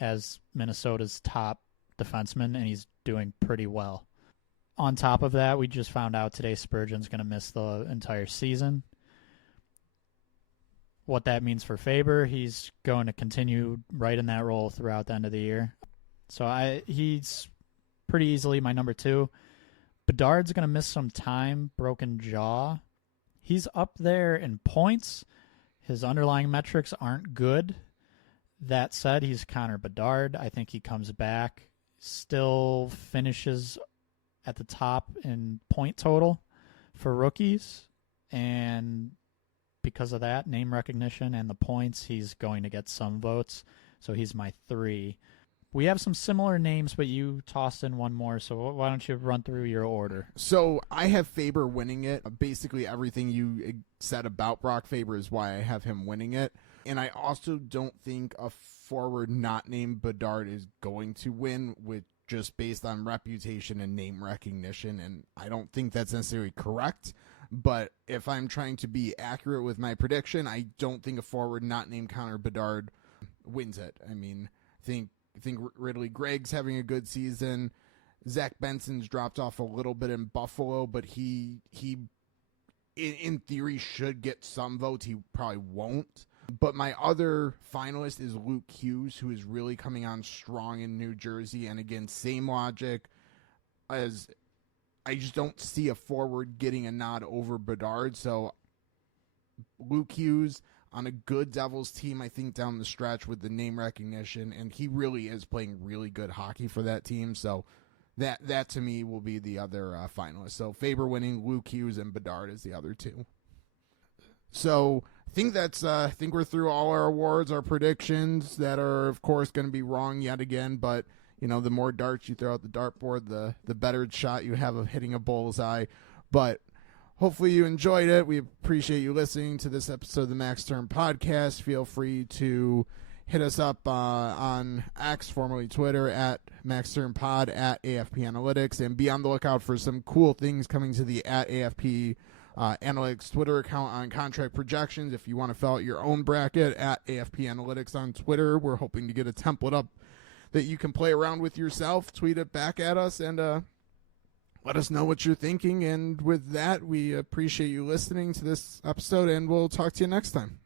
as Minnesota's top defenseman, and he's doing pretty well. On top of that, we just found out today Spurgeon's going to miss the entire season. What that means for Faber, he's going to continue right in that role throughout the end of the year. So he's pretty easily my number 2. Bedard's going to miss some time, broken jaw. He's up there in points. His underlying metrics aren't good. That said, he's Connor Bedard. I think he comes back, still finishes at the top in point total for rookies. And because of that, name recognition and the points, he's going to get some votes. So he's my 3. We have some similar names, but you tossed in one more, so why don't you run through your order? So I have Faber winning it. Basically, everything you said about Brock Faber is why I have him winning it. And I also don't think a forward not named Bedard is going to win, with just based on reputation and name recognition. And I don't think that's necessarily correct. But if I'm trying to be accurate with my prediction, I don't think a forward not named Connor Bedard wins it. I mean, I think Ridley Gregg's having a good season. Zach Benson's dropped off a little bit in Buffalo, but he in theory should get some votes. He probably won't. But my other finalist is Luke Hughes, who is really coming on strong in New Jersey. And again, same logic as I just don't see a forward getting a nod over Bedard. So Luke Hughes on a good Devils team, I think, down the stretch with the name recognition, and he really is playing really good hockey for that team. So that to me will be the other finalist. So Faber winning, Luke Hughes, and Bedard is the other 2. So I think we're through all our awards, our predictions that are, of course, going to be wrong yet again. But you know, the more darts you throw at the dartboard, the better shot you have of hitting a bullseye. But hopefully you enjoyed it. We appreciate you listening to this episode of the Max Term Podcast. Feel free to hit us up on X, formerly Twitter, at MaxTermPod, at AFP Analytics, and be on the lookout for some cool things coming to the at AFP Analytics Twitter account on contract projections. If you want to fill out your own bracket, at AFP Analytics on Twitter. We're hoping to get a template up that you can play around with yourself. Tweet it back at us and let us know what you're thinking. And with that, we appreciate you listening to this episode, and we'll talk to you next time.